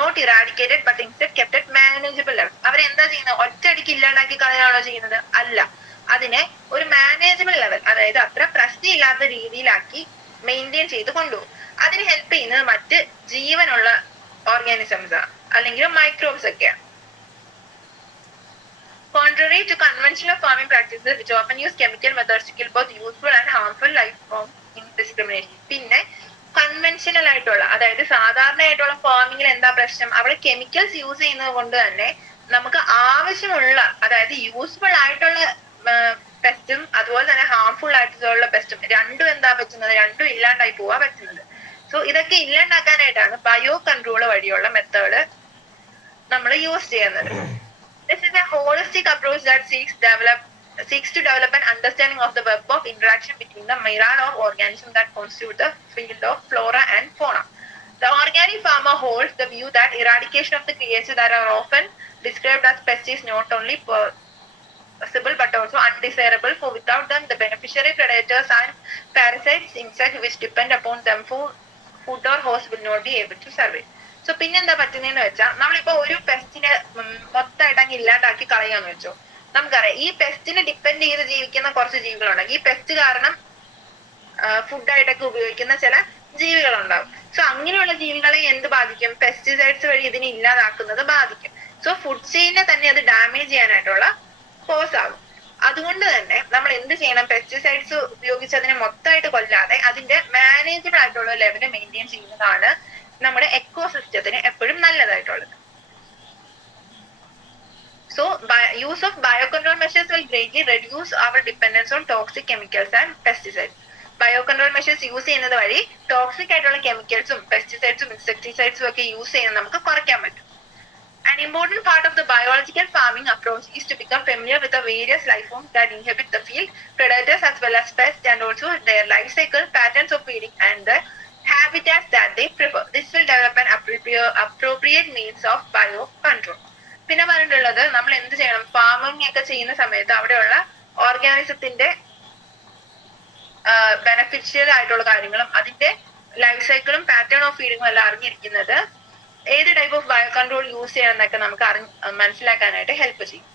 not eradicated but instead kept at manageable level. അവരെന്താ ചെയ്യുന്നത്, ഒറ്റയടിക്ക് ഇല്ലാണ്ടാക്കി കളയാണോ ചെയ്യുന്നത്? അല്ല, അതിനെ ഒരു മാനേജബിൾ ലെവൽ, അതായത് അത്ര പ്രശ്നമില്ലാത്ത രീതിയിലാക്കി മെയിൻറ്റെയിൻ ചെയ്ത് കൊണ്ടുപോകും. അതിന് ഹെൽപ്പ് ചെയ്യുന്നത് മറ്റ് ജീവനുള്ള ഓർഗാനിസംസ് അല്ലെങ്കിൽ മൈക്രോബ്സ് ഒക്കെയാണ്. Contrary to conventional farming practices, which often use chemical methods to kill both useful and harmful life forms indiscriminately. പിന്നെ കൺവെൻഷനൽ ആയിട്ടുള്ള, അതായത് സാധാരണയായിട്ടുള്ള ഫാമിങ്ങിൽ എന്താ പ്രശ്നം, അവിടെ കെമിക്കൽസ് യൂസ് ചെയ്യുന്നത് കൊണ്ട് തന്നെ നമുക്ക് ആവശ്യമുള്ള, അതായത് യൂസ്ഫുൾ ആയിട്ടുള്ള പെസ്റ്റും അതുപോലെ തന്നെ ഹാർംഫുൾ ആയിട്ടുള്ള പെസ്റ്റും രണ്ടും എന്താ പറ്റുന്നത്, രണ്ടും ഇല്ലാണ്ടായി പോവാ പറ്റുന്നത്. സോ ഇതൊക്കെ ഇല്ലാണ്ടാക്കാനായിട്ടാണ് ബയോ കൺട്രോൾ വഴിയുള്ള മെത്തേഡ് നമ്മൾ യൂസ് ചെയ്യുന്നത്. This is a holistic approach that seeks to develop an understanding of the web of interaction between the myriad of organisms that constitute the field of flora and fauna. The organic farmer holds the view that eradication of the creatures that are often described as pests is not only possible but also undesirable, for without them the beneficiary predators and parasites, insects which depend upon them for food or host will not be able to survive. So പിന്നെന്താ പറ്റുന്നതെന്ന് വെച്ചാൽ, നമ്മളിപ്പോ ഒരു പെസ്റ്റിനെ മൊത്തമായിട്ട് അങ്ങ് ഇല്ലാണ്ടാക്കി കളയാന്ന് വെച്ചോ, നമുക്കറിയാം ഈ പെസ്റ്റിനെ ഡിപ്പെൻഡ് ചെയ്ത് ജീവിക്കുന്ന കുറച്ച് ജീവികളുണ്ടാകും. ഈ പെസ്റ്റ് കാരണം ഫുഡായിട്ടൊക്കെ ഉപയോഗിക്കുന്ന ചില ജീവികളുണ്ടാവും. സോ അങ്ങനെയുള്ള ജീവികളെ എന്ത് ബാധിക്കും, പെസ്റ്റിസൈഡ്സ് വഴി ഇതിനെ ഇല്ലാതാക്കുന്നത് ബാധിക്കും. സോ ഫുഡ് ചെയിനെ തന്നെ അത് ഡാമേജ് ചെയ്യാനായിട്ടുള്ള കോസ് ആകും. അതുകൊണ്ട് തന്നെ നമ്മൾ എന്ത് ചെയ്യണം, പെസ്റ്റിസൈഡ്സ് ഉപയോഗിച്ച് അതിനെ മൊത്തമായിട്ട് കൊല്ലാതെ അതിന്റെ മാനേജബിൾ ആയിട്ടുള്ള ലെവല് മെയിൻറ്റെയിൻ ചെയ്യുന്നതാണ് നമ്മുടെ എക്കോസിസ്റ്റത്തിന് എപ്പോഴും നല്ലതായിട്ടുള്ളത്. So, use of biocontrol measures will greatly reduce our dependence on toxic chemicals and pesticides. Biocontrol measures use ചെയ്യുന്നത് വഴി ടോക്സിക് ആയിട്ടുള്ള കെമിക്കൽസും പെസ്റ്റിസൈഡ്സും ഇൻസെക്ടിസൈഡ്സും ഒക്കെ യൂസ് ചെയ്യുന്നത് നമുക്ക് കുറയ്ക്കാൻ പറ്റും. An important part of the biological farming approach is to become familiar with the various life forms that inhabit the field, predators as well as pests, and also their life cycle, patterns of feeding, and the habitats that they prefer. This will develop an appropriate means of biocontrol. പിന്നെ പറഞ്ഞിട്ടുള്ളത്, നമ്മൾ എന്ത് ചെയ്യണം, farming ഒക്കെ ചെയ്യുന്ന സമയത്ത് അവിടെയുള്ള ഓർഗാനിസത്തിന്റെ beneficial ആയിട്ടുള്ള കാര്യങ്ങളും അതിന്റെ ലൈഫ് സൈക്കിളും പാറ്റേൺ ഓഫ് ഫീഡിങ്ങും എല്ലാം അറിഞ്ഞിരിക്കുന്നത് ഏത് type of bio control use ചെയ്യണം എന്നൊക്കെ നമുക്ക് മനസ്സിലാക്കാനായിട്ട് ഹെൽപ്പ് ചെയ്യും.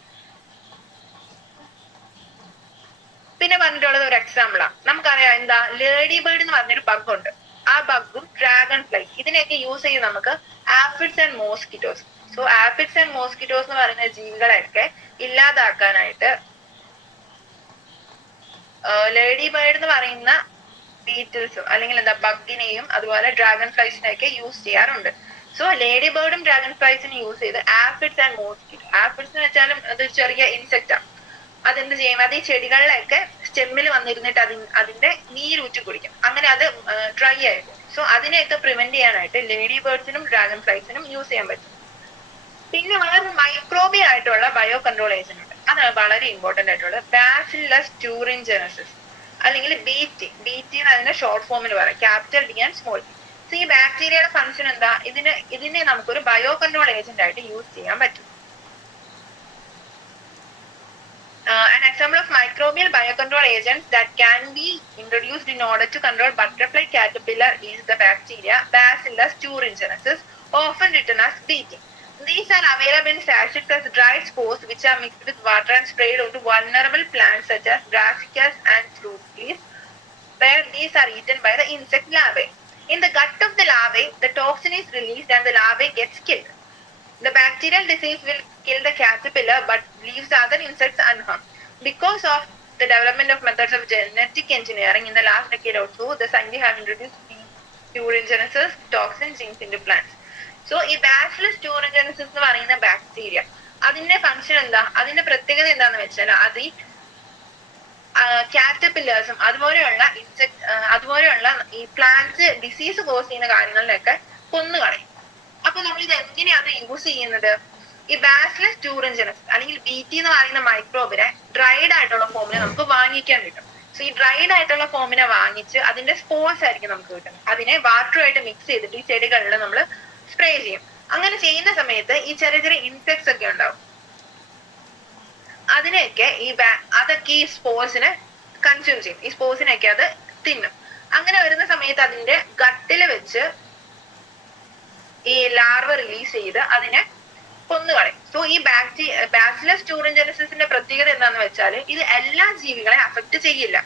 പിന്നെ പറഞ്ഞിട്ടുള്ളത് ഒരു എക്സാമ്പിളാണ്. നമുക്കറിയാം എന്താ, ലേഡി ബേർഡ് എന്ന് പറഞ്ഞൊരു ബഗ് ഉണ്ട്. ആ ബഗും ഡ്രാഗൺ ഫ്ലൈ ഇതിനെയൊക്കെ യൂസ് ചെയ്ത് നമുക്ക് aphids and mosquitoes. So aphids and mosquitoes എന്ന് പറയുന്ന ജീവികളെയൊക്കെ ഇല്ലാതാക്കാനായിട്ട് ലേഡി ബേർഡ് എന്ന് പറയുന്ന ബീറ്റിൽസും അല്ലെങ്കിൽ എന്താ ബഗിനെയും അതുപോലെ ഡ്രാഗൺ ഫ്ലൈസിനെയൊക്കെ യൂസ് ചെയ്യാറുണ്ട്. സോ ലേഡി ബേർഡും ഡ്രാഗൺ ഫ്ലൈസിനും യൂസ് ചെയ്ത് ആഫിഡ്സ് ആൻഡ് മോസ്കിറ്റോ. ആഫിഡ്സ് എന്ന് വെച്ചാലും അത് ചെറിയ ഇൻസെക്റ്റാ. അതെന്ത് ചെയ്യും, അത് ഈ ചെടികളിലൊക്കെ സ്റ്റെമ്മിൽ വന്നിരുന്നിട്ട് അതിന്റെ നീരൂറ്റി കുടിക്കും. അങ്ങനെ അത് ഡ്രൈ ആയിരിക്കും. സോ അതിനെയൊക്കെ പ്രിവെന്റ് ചെയ്യാനായിട്ട് ലേഡി ബേർഡ്സിനും ഡ്രാഗൺ ഫ്ലൈസിനും യൂസ് ചെയ്യാൻ പറ്റും. പിന്നെ വളരെ മൈക്രോബിയ ആയിട്ടുള്ള ബയോ കൺട്രോൾ ഏജന്റ് ഉണ്ട്. അതാണ് വളരെ ഇമ്പോർട്ടന്റ് ആയിട്ടുള്ളത്. ബാസില്ലസ് ട്യൂറിൻജനസിസ് അല്ലെങ്കിൽ BT അതിന്റെ ഷോർട്ട് ഫോമിൽ പറയാം, capital D and small t. So ഈ ബാക്ടീരിയയുടെ ഫംഗ്ഷൻ എന്താ, ഇതിനെ നമുക്കൊരു ബയോ കൺട്രോൾ ഏജന്റ് ആയിട്ട് യൂസ് ചെയ്യാൻ പറ്റും. An example of microbial biocontrol agents that can be introduced in order to control butterfly caterpillar is the bacteria Bacillus thuringiensis, often written as BT. These are available in sachets as dried spores which are mixed with water and sprayed onto vulnerable plants such as brassicas and fruit trees, where these are eaten by the insect larvae. In the gut of the larvae, the toxin is released and the larvae gets killed. The bacterial disease will kill the caterpillar but leaves other insects unharmed. Because of the development of methods of genetic engineering in the last decade or so, the scientists have introduced thuringiensis toxin genes into plants. So, ഈ bacillus ട്യൂറിൻജനസിസ് എന്ന് പറയുന്ന bacteria, അതിന്റെ function എന്താ, അതിന്റെ പ്രത്യേകത എന്താന്ന് വെച്ചാൽ അത് ഈ കാറ്റർപില്ലേഴ്സും അതുപോലെയുള്ള ഈ പ്ലാന്റ്സ് ഡിസീസ് കോസ് ചെയ്യുന്ന കാര്യങ്ങളിലൊക്കെ കൊന്നുകളയും. അപ്പൊ നമ്മൾ ഇത് എങ്ങനെയാണ് യൂസ് ചെയ്യുന്നത്? ഈ ബാസിലസ് ട്യൂറിൻജനസിസ് അല്ലെങ്കിൽ BT എന്ന് പറയുന്ന മൈക്രോബിനെ ഡ്രൈഡ് ആയിട്ടുള്ള ഫോമിനെ നമുക്ക് വാങ്ങിക്കാൻ കിട്ടും. സോ ഈ ഡ്രൈഡ് ആയിട്ടുള്ള ഫോമിനെ വാങ്ങിച്ച് അതിന്റെ സ്പോർസ് ആയിരിക്കും നമുക്ക് കിട്ടുന്നത്. അതിനെ വാട്ടറുമായിട്ട് മിക്സ് ചെയ്തിട്ട് ഈ ചെടികളിൽ നമ്മൾ സ്പ്രേ ചെയ്യും. അങ്ങനെ ചെയ്യുന്ന സമയത്ത് ഈ ചെറിയ ചെറിയ ഇൻസെക്ട്സ് ഒക്കെ ഉണ്ടാവും. അതിനെയൊക്കെ അതൊക്കെ ഈ സ്പോർസിനെ കൺസ്യൂം ചെയ്യും. ഈ സ്പോർസിനെയൊക്കെ അത് തിന്നും. അങ്ങനെ വരുന്ന സമയത്ത് അതിന്റെ ഗട്ടിൽ വെച്ച് ഈ ലാർവ റിലീസ് ചെയ്ത് അതിനെ കൊന്നുകളയും. സോ ഈ ബാസിലസ് ട്യൂറിൻജനസിന്റെ പ്രത്യേകത എന്താന്ന് വെച്ചാൽ ഇത് എല്ലാ ജീവികളെ അഫക്ട് ചെയ്യില്ല.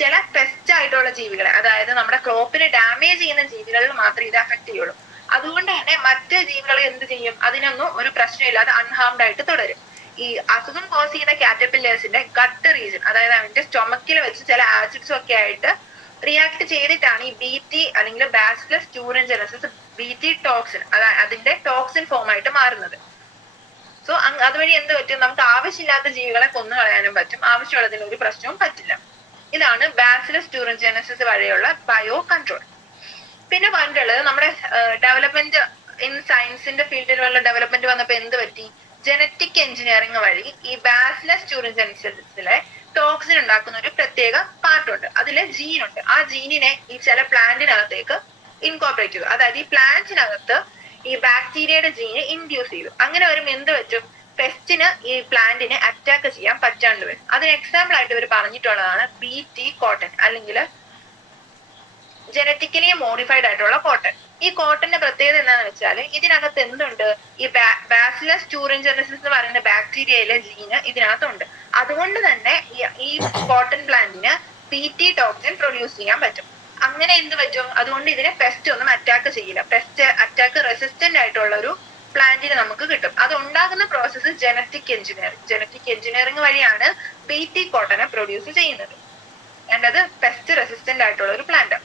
ചില പെസ്റ്റ് ആയിട്ടുള്ള ജീവികളെ, അതായത് നമ്മുടെ ക്രോപ്പിനെ ഡാമേജ് ചെയ്യുന്ന ജീവികളിൽ മാത്രമേ ഇത് അഫക്ട് ചെയ്യുള്ളൂ. അതുകൊണ്ട് തന്നെ മറ്റ് ജീവികളെ എന്ത് ചെയ്യും, അതിനൊന്നും ഒരു പ്രശ്നമില്ലാതെ അൺഹാംഡ് ആയിട്ട് തുടരും. ഈ അസുഖം കോസ് ചെയ്യുന്ന കാറ്റർപില്ലേഴ്സിന്റെ ഗട്ട് റീജിയൻ, അതായത് അതിന്റെ സ്റ്റൊമക്കിൽ വെച്ച് ചില ആസിഡ്സും ഒക്കെ ആയിട്ട് റിയാക്ട് ചെയ്തിട്ടാണ് ഈ BT അല്ലെങ്കിൽ ബാസിലസ് ട്യൂറിൻജനസിസ് BT ടോക്സിൻ, അതായത് അതിന്റെ ടോക്സിൻ ഫോം ആയിട്ട് മാറുന്നത്. സോ അതുവഴി എന്ത് പറ്റും, നമുക്ക് ആവശ്യമില്ലാത്ത ജീവികളെ കൊന്നു കളയാനും പറ്റും, ആവശ്യമുള്ളതിന് ഒരു പ്രശ്നവും പറ്റില്ല. ഇതാണ് ബാസിലസ് ട്യൂറിൻജനസിസ് വഴിയുള്ള ബയോ കൺട്രോൾ. പിന്നെ പറഞ്ഞിട്ടുള്ളത് നമ്മുടെ ഡെവലപ്മെന്റ് ഇൻ സയൻസിന്റെ ഫീൽഡിലുള്ള ഡെവലപ്മെന്റ് വന്നപ്പോ എന്ത് പറ്റി, ജനറ്റിക് എഞ്ചിനീയറിംഗ് വഴി ഈ ബാസിലസ് ട്യൂറിൻജനസിസിലെ ടോക്സിൻ ഉണ്ടാക്കുന്ന ഒരു പ്രത്യേക പാർട്ടുണ്ട്. അതിലെ ജീനുണ്ട്. ആ ജീനിനെ ഈ ചില പ്ലാന്റിനകത്തേക്ക് ഇൻകോർപ്പറേറ്റ് ചെയ്തു. അതായത് ഈ പ്ലാന്റിനകത്ത് ഈ ബാക്ടീരിയയുടെ ജീന് ഇൻഡ്യൂസ് ചെയ്തു. അങ്ങനെ വരുമ്പോൾ എന്ത് പറ്റും, പെസ്റ്റിന് ഈ പ്ലാന്റിനെ അറ്റാക്ക് ചെയ്യാൻ പറ്റാണ്ട് വരും. അതിന് എക്സാമ്പിൾ ആയിട്ട് ഇവർ പറഞ്ഞിട്ടുള്ളതാണ് BT കോട്ടൺ അല്ലെങ്കിൽ ജനറ്റിക്കലി മോഡിഫൈഡ് ആയിട്ടുള്ള കോട്ടൺ. ഈ കോട്ടന്റെ പ്രത്യേകത എന്താണെന്ന് വെച്ചാൽ ഇതിനകത്ത് എന്തുണ്ട്, ഈ ബാസിലസ് ട്യൂറിൻജനസിസ് എന്ന് പറയുന്ന ബാക്ടീരിയയിലെ ജീന് ഇതിനകത്തുണ്ട്. അതുകൊണ്ട് തന്നെ ഈ കോട്ടൺ പ്ലാന്റിന് BT ടോക്സിൻ പ്രൊഡ്യൂസ് ചെയ്യാൻ പറ്റും. അങ്ങനെ എന്ത് പറ്റും, അതുകൊണ്ട് ഇതിനെ പെസ്റ്റ് ഒന്നും അറ്റാക്ക് ചെയ്യില്ല. പെസ്റ്റ് അറ്റാക്ക് റെസിസ്റ്റന്റ് ആയിട്ടുള്ള ഒരു പ്ലാന്റിന് നമുക്ക് കിട്ടും. അത് ഉണ്ടാകുന്ന പ്രോസസ്സ് ജനറ്റിക് എഞ്ചിനീയറിംഗ് വഴിയാണ് BT കോട്ടനെ പ്രൊഡ്യൂസ് ചെയ്യുന്നത്. ആൻഡ് അത് പെസ്റ്റ് റെസിസ്റ്റന്റ് ആയിട്ടുള്ള ഒരു പ്ലാന്റ്.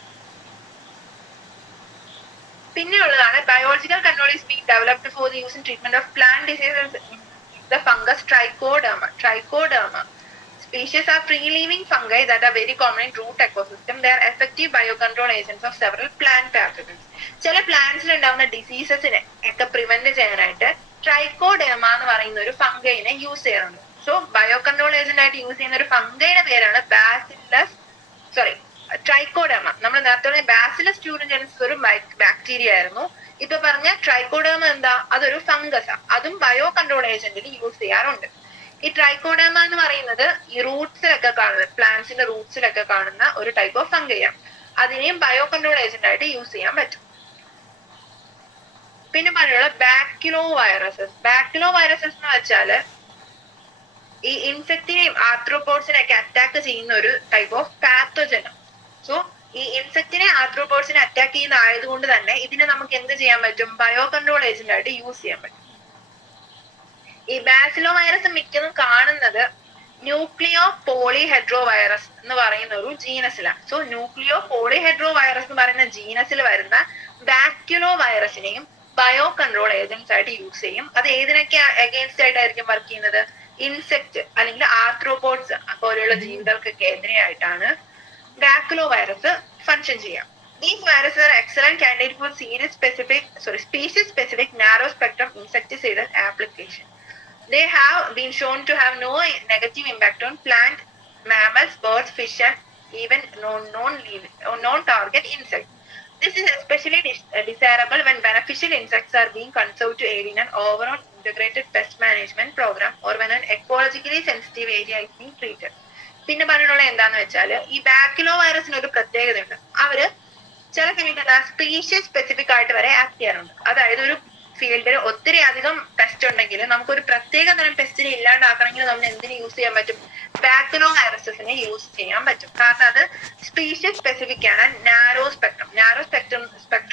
പിന്നെയുള്ളതാണ് biological control is being developed for the use in treatment of plant diseases. The fungus Trichoderma. Species are free-living fungi that are very common in root ecosystem. They are effective biocontrol agents of several plant pathogens. ചില പ്ലാന്റ്സിൽ ഉണ്ടാവുന്ന ഡിസീസസിനെ ഒക്കെ prevent ചെയ്യാനായിട്ട് trichoderma എന്ന് പറയുന്ന ഒരു ഫംഗൈനെ use ചെയ്യാറുണ്ട്. So biocontrol agent ആയിട്ട് use ചെയ്യുന്ന ഒരു ഫംഗയുടെ പേരാണ് ട്രൈക്കോഡെർമ. നമ്മൾ നേരത്തെ പറഞ്ഞ ബാസിലസ് ട്യൂറിൻജനസിസ് ഒരു ബാക്ടീരിയ ആയിരുന്നു. ഇപ്പൊ പറഞ്ഞ ട്രൈക്കോഡെർമ എന്താ, അതൊരു ഫംഗസാ. അതും ബയോ കൺട്രോൾ ഏജന്റിൽ യൂസ് ചെയ്യാറുണ്ട്. ഈ ട്രൈക്കോഡെർമ എന്ന് പറയുന്നത് ഈ റൂട്ട്സിലൊക്കെ കാണുന്ന പ്ലാന്റ്സിന്റെ റൂട്ട്സിലൊക്കെ കാണുന്ന ഒരു ടൈപ്പ് ഓഫ് ഫംഗയാണ്. അതിനെയും ബയോ കൺട്രോൾ ഏജന്റ് ആയിട്ട് യൂസ് ചെയ്യാൻ പറ്റും. പിന്നെ പറഞ്ഞുള്ള ബാക്യുലോ വൈറസസ് എന്ന് വെച്ചാല് ഈ ഇൻസെക്റ്റിനെയും ആർത്രോപോഡ്സിനെയൊക്കെ അറ്റാക്ക് ചെയ്യുന്ന ഒരു ടൈപ്പ് ഓഫ് പാത്തോജൻ. സോ ഈ ഇൻസെക്റ്റിനെ ആർത്രോപോഡ്സിനെ അറ്റാക്ക് ചെയ്യുന്ന ആയതുകൊണ്ട് തന്നെ ഇതിനെ നമുക്ക് എന്ത് ചെയ്യാൻ പറ്റും? ബയോ കൺട്രോൾ ഏജന്റ് ആയിട്ട് യൂസ് ചെയ്യാൻ പറ്റും. ഈ ബാസിലോ വൈറസ് മിക്കതും കാണുന്നത് ന്യൂക്ലിയോ പോളിഹെഡ്രോ വൈറസ് എന്ന് പറയുന്ന ഒരു ജീനസിലാണ്. സോ ന്യൂക്ലിയോ പോളിഹെഡ്രോ വൈറസ് എന്ന് പറയുന്ന ജീനസിൽ വരുന്ന ബാക്യുലോ വൈറസിനെയും ബയോ കൺട്രോൾ ഏജന്റ്സ് ആയിട്ട് യൂസ് ചെയ്യും. അത് ഏതിനൊക്കെ അഗെയിൻസ്റ്റ് ആയിട്ടായിരിക്കും വർക്ക് ചെയ്യുന്നത്? ഇൻസെക്ട് അല്ലെങ്കിൽ ആർത്രോപോഡ്സ് പോലെയുള്ള ജീവികൾക്കൊക്കെ എതിരെയായിട്ടാണ് ബാക്യുലോ വൈറസ് ഫങ്ഷൻ ചെയ്യാം. These viruses are excellent candidate for species specific narrow spectrum insecticidal application. They have been shown to have no negative impact on plant, mammals, birds, fish, and even non-target insects. This is especially desirable when beneficial insects are being conserved to aid in an overall integrated pest management program or when an ecologically sensitive area is being treated. പിന്നെ പറഞ്ഞുള്ള എന്താന്ന് വെച്ചാല് ഈ baculo വൈറസിന് ഒരു പ്രത്യേകതയുണ്ട്. അവര് ചില chemical species specific ആയിട്ട് വരെ ആക്ട് ചെയ്യാറുണ്ട്. അതായത് ഒരു ഫീൽഡിൽ ഒത്തിരി അധികം പെസ്റ്റ് ഉണ്ടെങ്കിൽ നമുക്കൊരു പ്രത്യേക തരം പെസ്റ്റിനെ ഇല്ലാണ്ടാക്കണമെങ്കിൽ നമ്മൾ എന്തിനു യൂസ് ചെയ്യാൻ പറ്റും? ബാക്യുലോ വൈറസസിനെ യൂസ് ചെയ്യാൻ പറ്റും. കാരണം അത് സ്പീഷീസ് സ്പെസിഫിക് ആണ്. നാരോ സ്പെക്ട്രം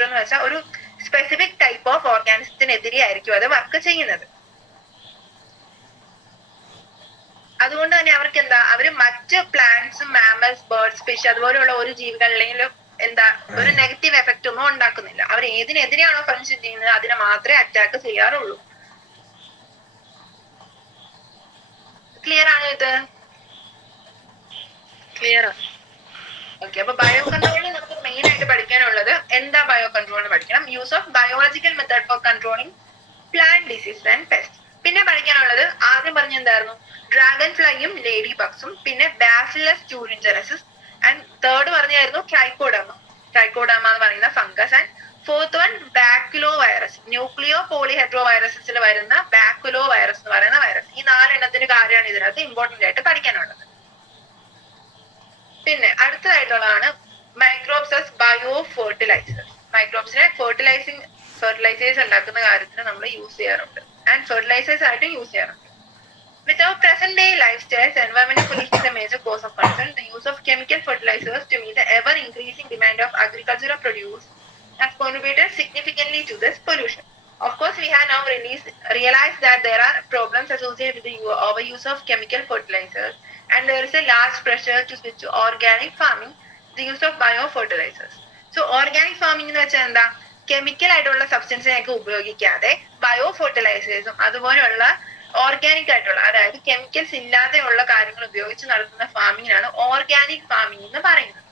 എന്ന് വെച്ചാൽ ഒരു സ്പെസിഫിക് ടൈപ്പ് ഓഫ് ഓർഗാനിസത്തിനെതിരെ ആയിരിക്കും അത് വർക്ക് ചെയ്യുന്നത്. അതുകൊണ്ട് തന്നെ അവർക്ക് എന്താ, അവര് മറ്റ് പ്ലാന്റ്സും മാമൽസ്, ബേർഡ്സ്, ഫിഷ് അതുപോലെയുള്ള ഒരു ജീവികളിലെങ്കിലും എന്താ ഒരു നെഗറ്റീവ് എഫക്റ്റ് ഒന്നും ഉണ്ടാക്കുന്നില്ല. അവർ ഏതിനെതിരെയാണോ ഫങ്ഷൻ ചെയ്യുന്നത് അതിനെ മാത്രമേ അറ്റാക്ക് ചെയ്യാറുള്ളൂ. ക്ലിയർ ആണോ ഇത്? ക്ലിയർ. ഓക്കെ. അപ്പൊ ബയോ കൺട്രോളിൽ നമുക്ക് മെയിൻ ആയിട്ട് പഠിക്കാനുള്ളത് എന്താ? ബയോ കൺട്രോളിന് പഠിക്കണം. Use of biological method for controlling plant disease and pest. പിന്നെ പഠിക്കാനുള്ളത് ആദ്യം പറഞ്ഞ എന്തായിരുന്നു? ഡ്രാഗൺ ഫ്ലൈയും ലേഡി ബഗ്സും, പിന്നെ ബാസിലസ് ട്യൂറിഞ്ചെറസിസ്, ആൻഡ് തേർഡ് പറഞ്ഞായിരുന്നു ട്രൈക്കോഡർമ എന്ന് പറയുന്ന fungus, and fourth one baculovirus, ന്യൂക്ലിയോ പോളിഹെഡ്രോ വൈറസസിൽ വരുന്ന ബാക്യുലോ വൈറസ് എന്ന് പറയുന്ന വൈറസ്. ഈ 4 എണ്ണത്തിന്റെ കാര്യമാണ് ഇതിനകത്ത് ഇമ്പോർട്ടന്റ് ആയിട്ട് പഠിക്കാനുള്ളത്. പിന്നെ അടുത്തതായിട്ടുള്ളതാണ് മൈക്രോബ്സ് ആസ് ബയോ ഫെർട്ടിലൈസേഴ്സ്. മൈക്രോബ്സിനെ ഫെർട്ടിലൈസേഴ്സ് ഉണ്ടാക്കുന്ന കാര്യത്തിന് നമ്മൾ യൂസ് ചെയ്യാറുണ്ട്, ആൻഡ് ഫെർട്ടിലൈസേഴ്സ് ആയിട്ട് യൂസ് ചെയ്യാറുണ്ട്. With our present day lifestyles, environmental pollution is a major cause of concern. The use of chemical fertilizers to meet the ever increasing demand of agricultural produce has contributed significantly to this pollution. Of course, we have now realized that there are problems associated with the overuse of chemical fertilizers, and there is a large pressure to switch to organic farming, the use of biofertilizers. So, organic farming എന്ന് വെച്ചാൽ എന്താ? Chemical ആയിട്ടുള്ള സബ്സ്റ്റൻസിനെയൊക്കെ ഉപയോഗിക്കാതെ bio ഫെർട്ടിലൈസേഴ്സും അതുപോലെയുള്ള organic ആയിട്ടുള്ള, അതായത് chemicals ഇല്ലാതെയുള്ള കാര്യങ്ങൾ ഉപയോഗിച്ച് നടത്തുന്ന ഫാമിങ്ങിനാണ് ഓർഗാനിക് ഫാമിംഗ് എന്ന് പറയുന്നത്.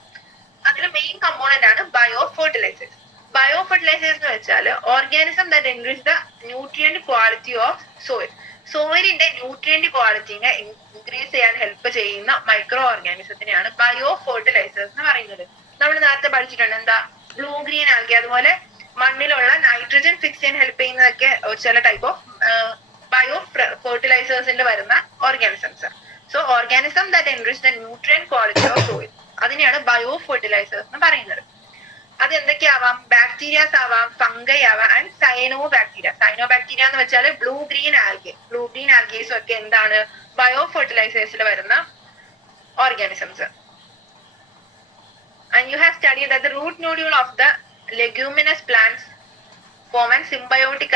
അതിൽ മെയിൻ കമ്പോണന്റ് ആണ് ബയോ ഫെർട്ടിലൈസേഴ്സ്. ബയോ ഫെർട്ടിലൈസേഴ്സ് എന്ന് വെച്ചാൽ organism that increase the nutrient quality of soil. സോയിലിന്റെ ന്യൂട്രിയന്റ് ക്വാളിറ്റിനെ ഇൻക്രീസ് ചെയ്യാൻ ഹെൽപ്പ് ചെയ്യുന്ന മൈക്രോ ഓർഗാനിസത്തിനെയാണ് ബയോ ഫെർട്ടിലൈസേഴ്സ് എന്ന് പറയുന്നത്. നമ്മൾ നേരത്തെ പഠിച്ചിട്ടുണ്ട് എന്താ? ബ്ലൂ ഗ്രീൻ ആൽഗെ, അതുപോലെ മണ്ണിലുള്ള നൈട്രജൻ ഫിക്സ് ചെയ്യാൻ ഹെൽപ്പ് ചെയ്യുന്നതൊക്കെ ചില ടൈപ്പ് ഓഫ് ബയോ ഫെർട്ടിലൈസേഴ്സിൽ വരുന്ന organisms. So organism that enrich the nutrient quality of soil, അതിനെയാണ് ബയോ ഫെർട്ടിലൈസേഴ്സ് എന്ന് പറയുന്നത്. അത് എന്തൊക്കെയാവാം? ബാക്ടീരിയാസ് ആവാം, ഫംഗൈ ആവാം, ആൻഡ് സൈനോ ബാക്ടീരിയ എന്ന് വെച്ചാൽ ബ്ലൂ ഗ്രീൻ ആൽഗേസും ഒക്കെ എന്താണ്? ബയോ ഫെർട്ടിലൈസേഴ്സിൽ വരുന്ന organisms. And you have studied that the root nodule of the leguminous plants form an symbiotic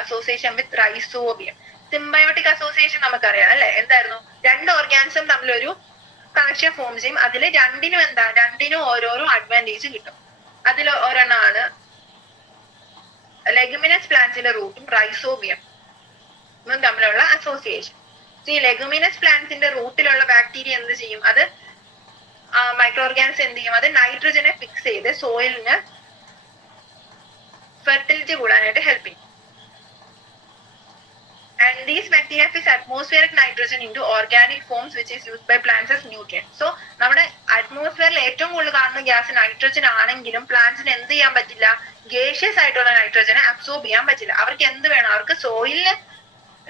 association with rhizobium. Symbiotic association നമുക്കറിയാം അല്ലെ? എന്തായിരുന്നു? 2 ഓർഗാനിസം തമ്മിലൊരു കണക്ഷൻ ഫോം ചെയ്യും. അതിൽ രണ്ടിനും ഓരോരോ അഡ്വാൻറ്റേജ് കിട്ടും. അതിൽ ഒരെണ്ണമാണ് ലെഗുമിനസ് പ്ലാന്റ്സിന്റെ റൂട്ടും റൈസോബിയം തമ്മിലുള്ള അസോസിയേഷൻ. ഈ ലെഗുമിനസ് പ്ലാന്റ്സിന്റെ റൂട്ടിലുള്ള ബാക്ടീരിയ എന്ത് ചെയ്യും? അത് മൈക്രോ ഓർഗാനിസം എന്ത് ചെയ്യും? അത് നൈട്രജനെ ഫിക്സ് ചെയ്ത് സോയിലിന് ഫെർട്ടിലിറ്റി കൂടാനായിട്ട് ഹെൽപ്പ് ചെയ്യും. And these bacteria fix atmospheric nitrogen into organic forms which is used by plants as nutrients. So നമ്മുടെ അറ്റ്മോസ്ഫിയറിൽ ഏറ്റവും കൂടുതൽ കാണുന്ന ഗ്യാസ് നൈട്രജൻ ആണെങ്കിലും പ്ലാന്റ്സിന് എന്ത് ചെയ്യാൻ പറ്റില്ല? ഗേഷ്യസ് ആയിട്ടുള്ള നൈട്രജനെ അബ്സോർബ് ചെയ്യാൻ പറ്റില്ല. അവർക്ക് എന്ത് വേണം? അവർക്ക് സോയിലിൽ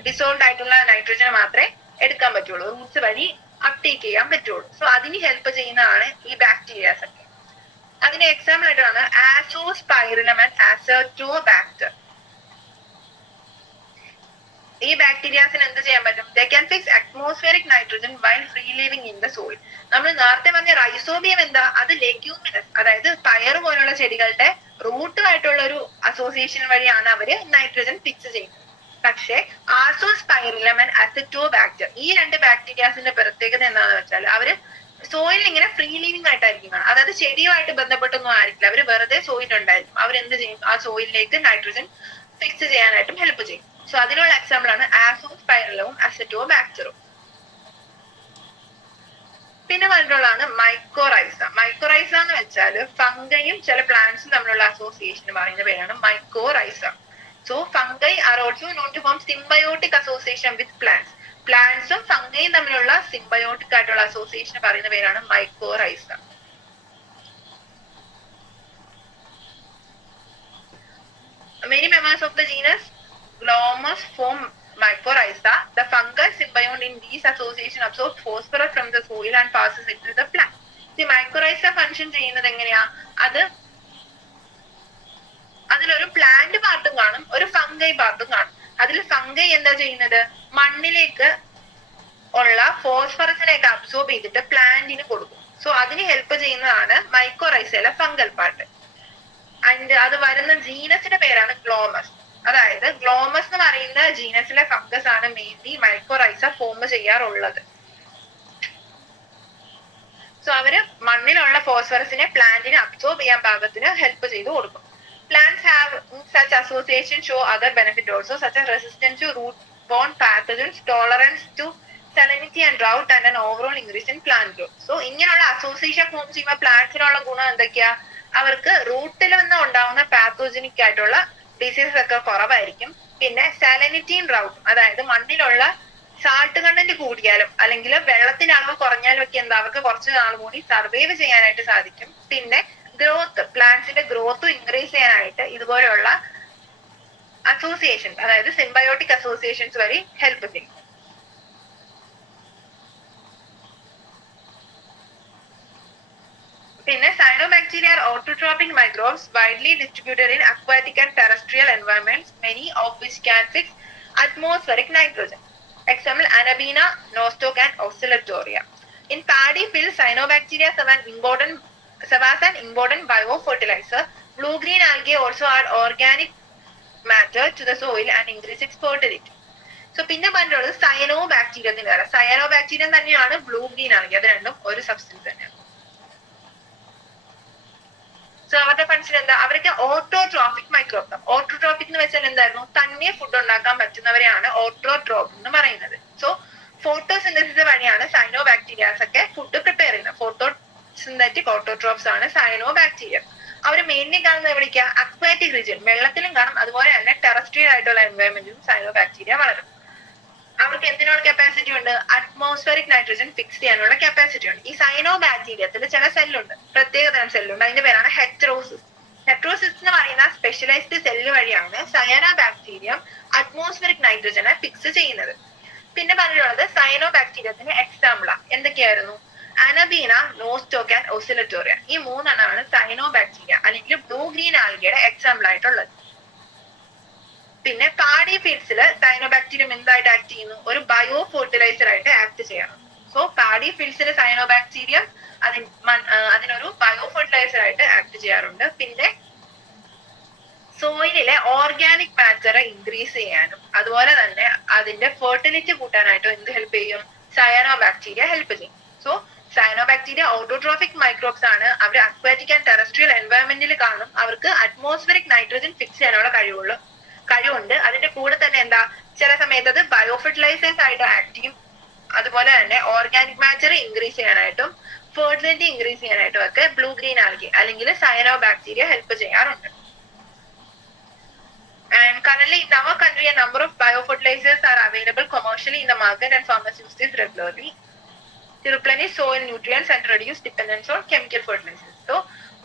ഡിസോൾവ് ആയിട്ടുള്ള നൈട്രജൻ മാത്രമേ എടുക്കാൻ പറ്റുള്ളൂ, റൂട്ട്സ് വഴി അപ്ടേക്ക് ചെയ്യാൻ പറ്റുള്ളൂ. സോ അതിന് ഹെൽപ്പ് ചെയ്യുന്നതാണ് ഈ ബാക്ടീരിയാസ് ഒക്കെ. അതിന് എക്സാമ്പിൾ ആയിട്ടാണ് ആസോസ്പൈറിലം ആൻഡ് ആസോറ്റോബാക്ടർ. ഈ ബാക്ടീരിയാസിന് എന്ത് ചെയ്യാൻ പറ്റും? They can fix atmospheric nitrogen while free living in the soil. നമ്മൾ നേരത്തെ പറഞ്ഞ റൈസോബിയം എന്താ? അത് ലെഗ്യൂമിനസ്, അതായത് പയർ പോലുള്ള ചെടികളുടെ റൂട്ടുമായിട്ടുള്ള ഒരു അസോസിയേഷൻ വഴിയാണ് അവര് നൈട്രജൻ ഫിക്സ് ചെയ്യുന്നത്. പക്ഷേ ആസോസ്പൈറിലം ആൻഡ് അസറ്റോബാക്ടർ, ഈ രണ്ട് ബാക്ടീരിയാസിന്റെ പ്രത്യേകത എന്താണെന്ന് വെച്ചാൽ അവര് സോയിൽ ഇങ്ങനെ ഫ്രീ ലിവിംഗ് ആയിട്ടായിരിക്കും കാണും. അതായത് ചെടിയുമായിട്ട് ബന്ധപ്പെട്ടൊന്നും ആയിരിക്കില്ല, അവര് വെറുതെ സോയിൽ ഉണ്ടായിരിക്കും. അവരെന്ത് ചെയ്യും? ആ സോയിലിലേക്ക് നൈട്രജൻ ഫിക്സ് ചെയ്യാനായിട്ടും ഹെൽപ്പ് ചെയ്യും. സോ അതിനുള്ള എക്സാമ്പിൾ ആണ് ആസോസ്പൈറിലവും അസറ്റോബാക്ടറും. പിന്നെ പറഞ്ഞിട്ടുള്ളതാണ് മൈക്കോറൈസ. മൈക്കോറൈസ എന്ന് വെച്ചാൽ ഫംഗയും ചില പ്ലാന്റ്സും തമ്മിലുള്ള അസോസിയേഷൻ പറയുന്ന പേരാണ് mycorrhiza. So fungi are also known to form symbiotic association with plants. പ്ലാന്റ്സും ഫംഗയും തമ്മിലുള്ള സിംബയോട്ടിക് ആയിട്ടുള്ള അസോസിയേഷൻ പറയുന്ന പേരാണ് mycorrhiza. Many members of the genus Glomus form mycorrhiza. The fungal symbiont in these association absorbs phosphorus from the soil and passes it to the plant. The mycorrhiza function ചെയ്യുന്നത് എങ്ങനെയാ? അതിലൊരു plant പാർട്ടും കാണും, ഒരു fungi പാർട്ടും കാണും. അതിൽ fungi എന്താ ചെയ്യുന്നത്? മണ്ണിലേക്ക് ഉള്ള ഫോസ്ഫറസിനെയൊക്കെ അബ്സോർബ് ചെയ്തിട്ട് പ്ലാന്റിന് കൊടുക്കും. സോ അതിന് ഹെൽപ്പ് ചെയ്യുന്നതാണ് മൈക്കോറൈസയിലെ ഫംഗൽ പാർട്ട്. ആൻഡ് അത് വരുന്ന ജീനസിന്റെ പേരാണ് ഗ്ലോമസ്. അതായത് ഗ്ലോമസ് എന്ന് പറയുന്ന ജീനസിലെ ഫംഗസ് ആണ് മെയിൻലി മൈക്കോറൈസ ഫോം ചെയ്യാറുള്ളത്. സോ അവര് മണ്ണിലുള്ള ഫോസ്ഫറസിനെ പ്ലാന്റിന് അബ്സോർബ് ചെയ്യാൻ പാകത്തിന് ഹെൽപ്പ് ചെയ്ത് കൊടുക്കും. Plants have such association show other benefit also, such as resistance to root-borne pathogens, tolerance to salinity and drought, and an overall increase in plant growth. So ഇങ്ങനെയുള്ള association form ചെയ്യുമ്പോൾ പ്ലാന്റ്സിനുള്ള ഗുണം എന്തൊക്കെയാ? അവർക്ക് റൂട്ടിൽ നിന്ന് ഉണ്ടാവുന്ന പാത്തോജനിക് ആയിട്ടുള്ള ഡിസീസസ് ഒക്കെ കുറവായിരിക്കും. പിന്നെ സാലിനിറ്റിയും ഡ്രൗട്ടും, അതായത് മണ്ണിലുള്ള സാൾട്ട് കണ്ടന്റ് കൂടിയാലും അല്ലെങ്കിൽ വെള്ളത്തിന്റെ അളവ് കുറഞ്ഞാലും ഒക്കെ എന്താ അവർക്ക് കുറച്ച് നാൾ കൂടി സർവൈവ് ചെയ്യാനായിട്ട് സാധിക്കും. പിന്നെ ഗ്രോത്ത്, പ്ലാന്റ്സിന്റെ ഗ്രോത്ത് ഇൻക്രീസ് ചെയ്യാനായിട്ട് ഇതുപോലെയുള്ള അസോസിയേഷൻസ്, അതായത് സിംബയോട്ടിക് അസോസിയേഷൻസ് വഴി ഹെൽപ്പ് ചെയ്യും. പിന്നെ cyanobacteria are autotrophic microbes widely distributed in aquatic and terrestrial environments, many of which can fix atmospheric nitrogen. Example, Anabaena, Nostoc and Oscillatoria. In paddy fields, cyanobacteria serve as an important biofertilizer. Blue-green algae also add organic matter to the soil and increase its fertility. So പിന്നെ പറഞ്ഞിട്ടുള്ളത് സയനോബാക്ടീരിയത്തിന്റെ കാര്യം. സയനോബാക്ടീരിയം തന്നെയാണ് blue green algae, അത് രണ്ടും ഒരു substance തന്നെയാണ്. So അവരുടെ function എന്താ? അവർക്ക് ഓട്ടോട്രോഫിക് മൈക്രോബ്സ്. ഓട്ടോട്രോഫിക് എന്ന് വെച്ചാൽ എന്തായിരുന്നു? തന്നെ ഫുഡ് ഉണ്ടാക്കാൻ പറ്റുന്നവരെയാണ് ഓട്ടോട്രോഫ് എന്ന് പറയുന്നത്. സോ ഫോട്ടോസിന്തസിസ് വഴിയാണ് സൈനോബാക്ടീരിയാസ് ഒക്കെ ഫുഡ് പ്രിപ്പയർ ചെയ്യുന്നത്. ഫോട്ടോസിന്തറ്റിക് ഓട്ടോട്രോഫ്സ് ആണ് സൈനോബാക്ടീരിയ. അവർ മെയിൻലി കാണുന്നത് എവിടേക്കാ? അക്വാറ്റിക് റീജിയൻ, വെള്ളത്തിലും കാണും. അതുപോലെ തന്നെ ടെറസ്ട്രിയൽ ആയിട്ടുള്ള എൻവയോൺമെന്റിലും സൈനോബാക്ടീരിയ വളരും. അവർക്ക് എന്തിനുള്ള കപ്പാസിറ്റി ഉണ്ട്? അറ്റ്മോസ്ഫിയറിക് നൈട്രജൻ ഫിക്സ് ചെയ്യാനുള്ള കപ്പാസിറ്റി ഉണ്ട്. ഈ സൈനോബാക്ടീരിയത്തിൽ ചില സെല്ലുണ്ട്, പ്രത്യേകതരം സെല്ലുണ്ട്. അതിന്റെ പേരാണ് ഹെറ്ററോസിസ്. ഹെറ്ററോസിസ് എന്ന് പറയുന്ന സ്പെഷ്യലൈസ്ഡ് സെല്ല് വഴിയാണ് സയനോബാക്ടീരിയം അറ്റ്മോസ്ഫിയറിക് നൈട്രജനെ ഫിക്സ് ചെയ്യുന്നത്. പിന്നെ പറഞ്ഞിട്ടുള്ളത് സയനോബാക്ടീരിയത്തിന് എക്സാമ്പിളാ എന്തൊക്കെയായിരുന്നു? Anabaena, nostoc and oscillatoria. ഈ മൂന്നെണ്ണമാണ് സയനോബാക്ടീരിയ അല്ലെങ്കിൽ ബ്ലൂ ഗ്രീൻ ആൽഗയുടെ എക്സാമ്പിൾ ആയിട്ടുള്ളത്. പിന്നെ പാഡി ഫീൽഡ്സിൽ സയനോബാക്ടീരിയം എന്തായിട്ട് ആക്ട് ചെയ്യുന്നു? ഒരു ബയോ ഫെർട്ടിലൈസർ ആയിട്ട് ആക്ട് ചെയ്യണം. സോ പാഡി ഫീൽഡ്സിൽ സയനോബാക്ടീരിയം അതിനൊരു ബയോ ഫെർട്ടിലൈസർ ആയിട്ട് ആക്ട് ചെയ്യാറുണ്ട്. പിന്നെ സോയിലിലെ ഓർഗാനിക് മാറ്റർ ഇൻക്രീസ് ചെയ്യാനും അതുപോലെ തന്നെ അതിന്റെ ഫെർട്ടിലിറ്റി കൂട്ടാനായിട്ടും എന്ത് ഹെൽപ്പ് ചെയ്യും? സയനോബാക്ടീരിയ ഹെൽപ്പ് ചെയ്യും. സോ സയനോബാക്ടീരിയ ഓട്ടോട്രോഫിക് മൈക്രോബ്സ് ആണ്. അവർ അക്വാറ്റിക് ആൻഡ് ടെറസ്ട്രിയൽ എൻവയോൺമെന്റിൽ കാണും. അവർക്ക് അറ്റ്മോസ്ഫിയറിക് നൈട്രജൻ ഫിക്സ് ചെയ്യാനുള്ള കഴിവുണ്ട്. അതിന്റെ കൂടെ തന്നെ എന്താ, ചില സമയത്ത് അത് ബയോ ഫെർട്ടിലൈസേഴ്സ് ആയിട്ട് ആക്ട് ചെയ്യും. അതുപോലെ തന്നെ ഓർഗാനിക് മാറ്റർ ഇൻക്രീസ് ചെയ്യാനായിട്ടും ഫെർട്ടിലിറ്റി ഇൻക്രീസ് ചെയ്യാനായിട്ടും ഒക്കെ ബ്ലൂ ഗ്രീൻ ആൽഗെ അല്ലെങ്കിൽ സയനോബാക്ടീരിയ ഹെൽപ്പ് ചെയ്യാറുണ്ട്. And currently in our country, a number of biofertilizers are available commercially in the market and farmers use this regularly to replenish soil nutrients and reduce dependence on chemical fertilizers. So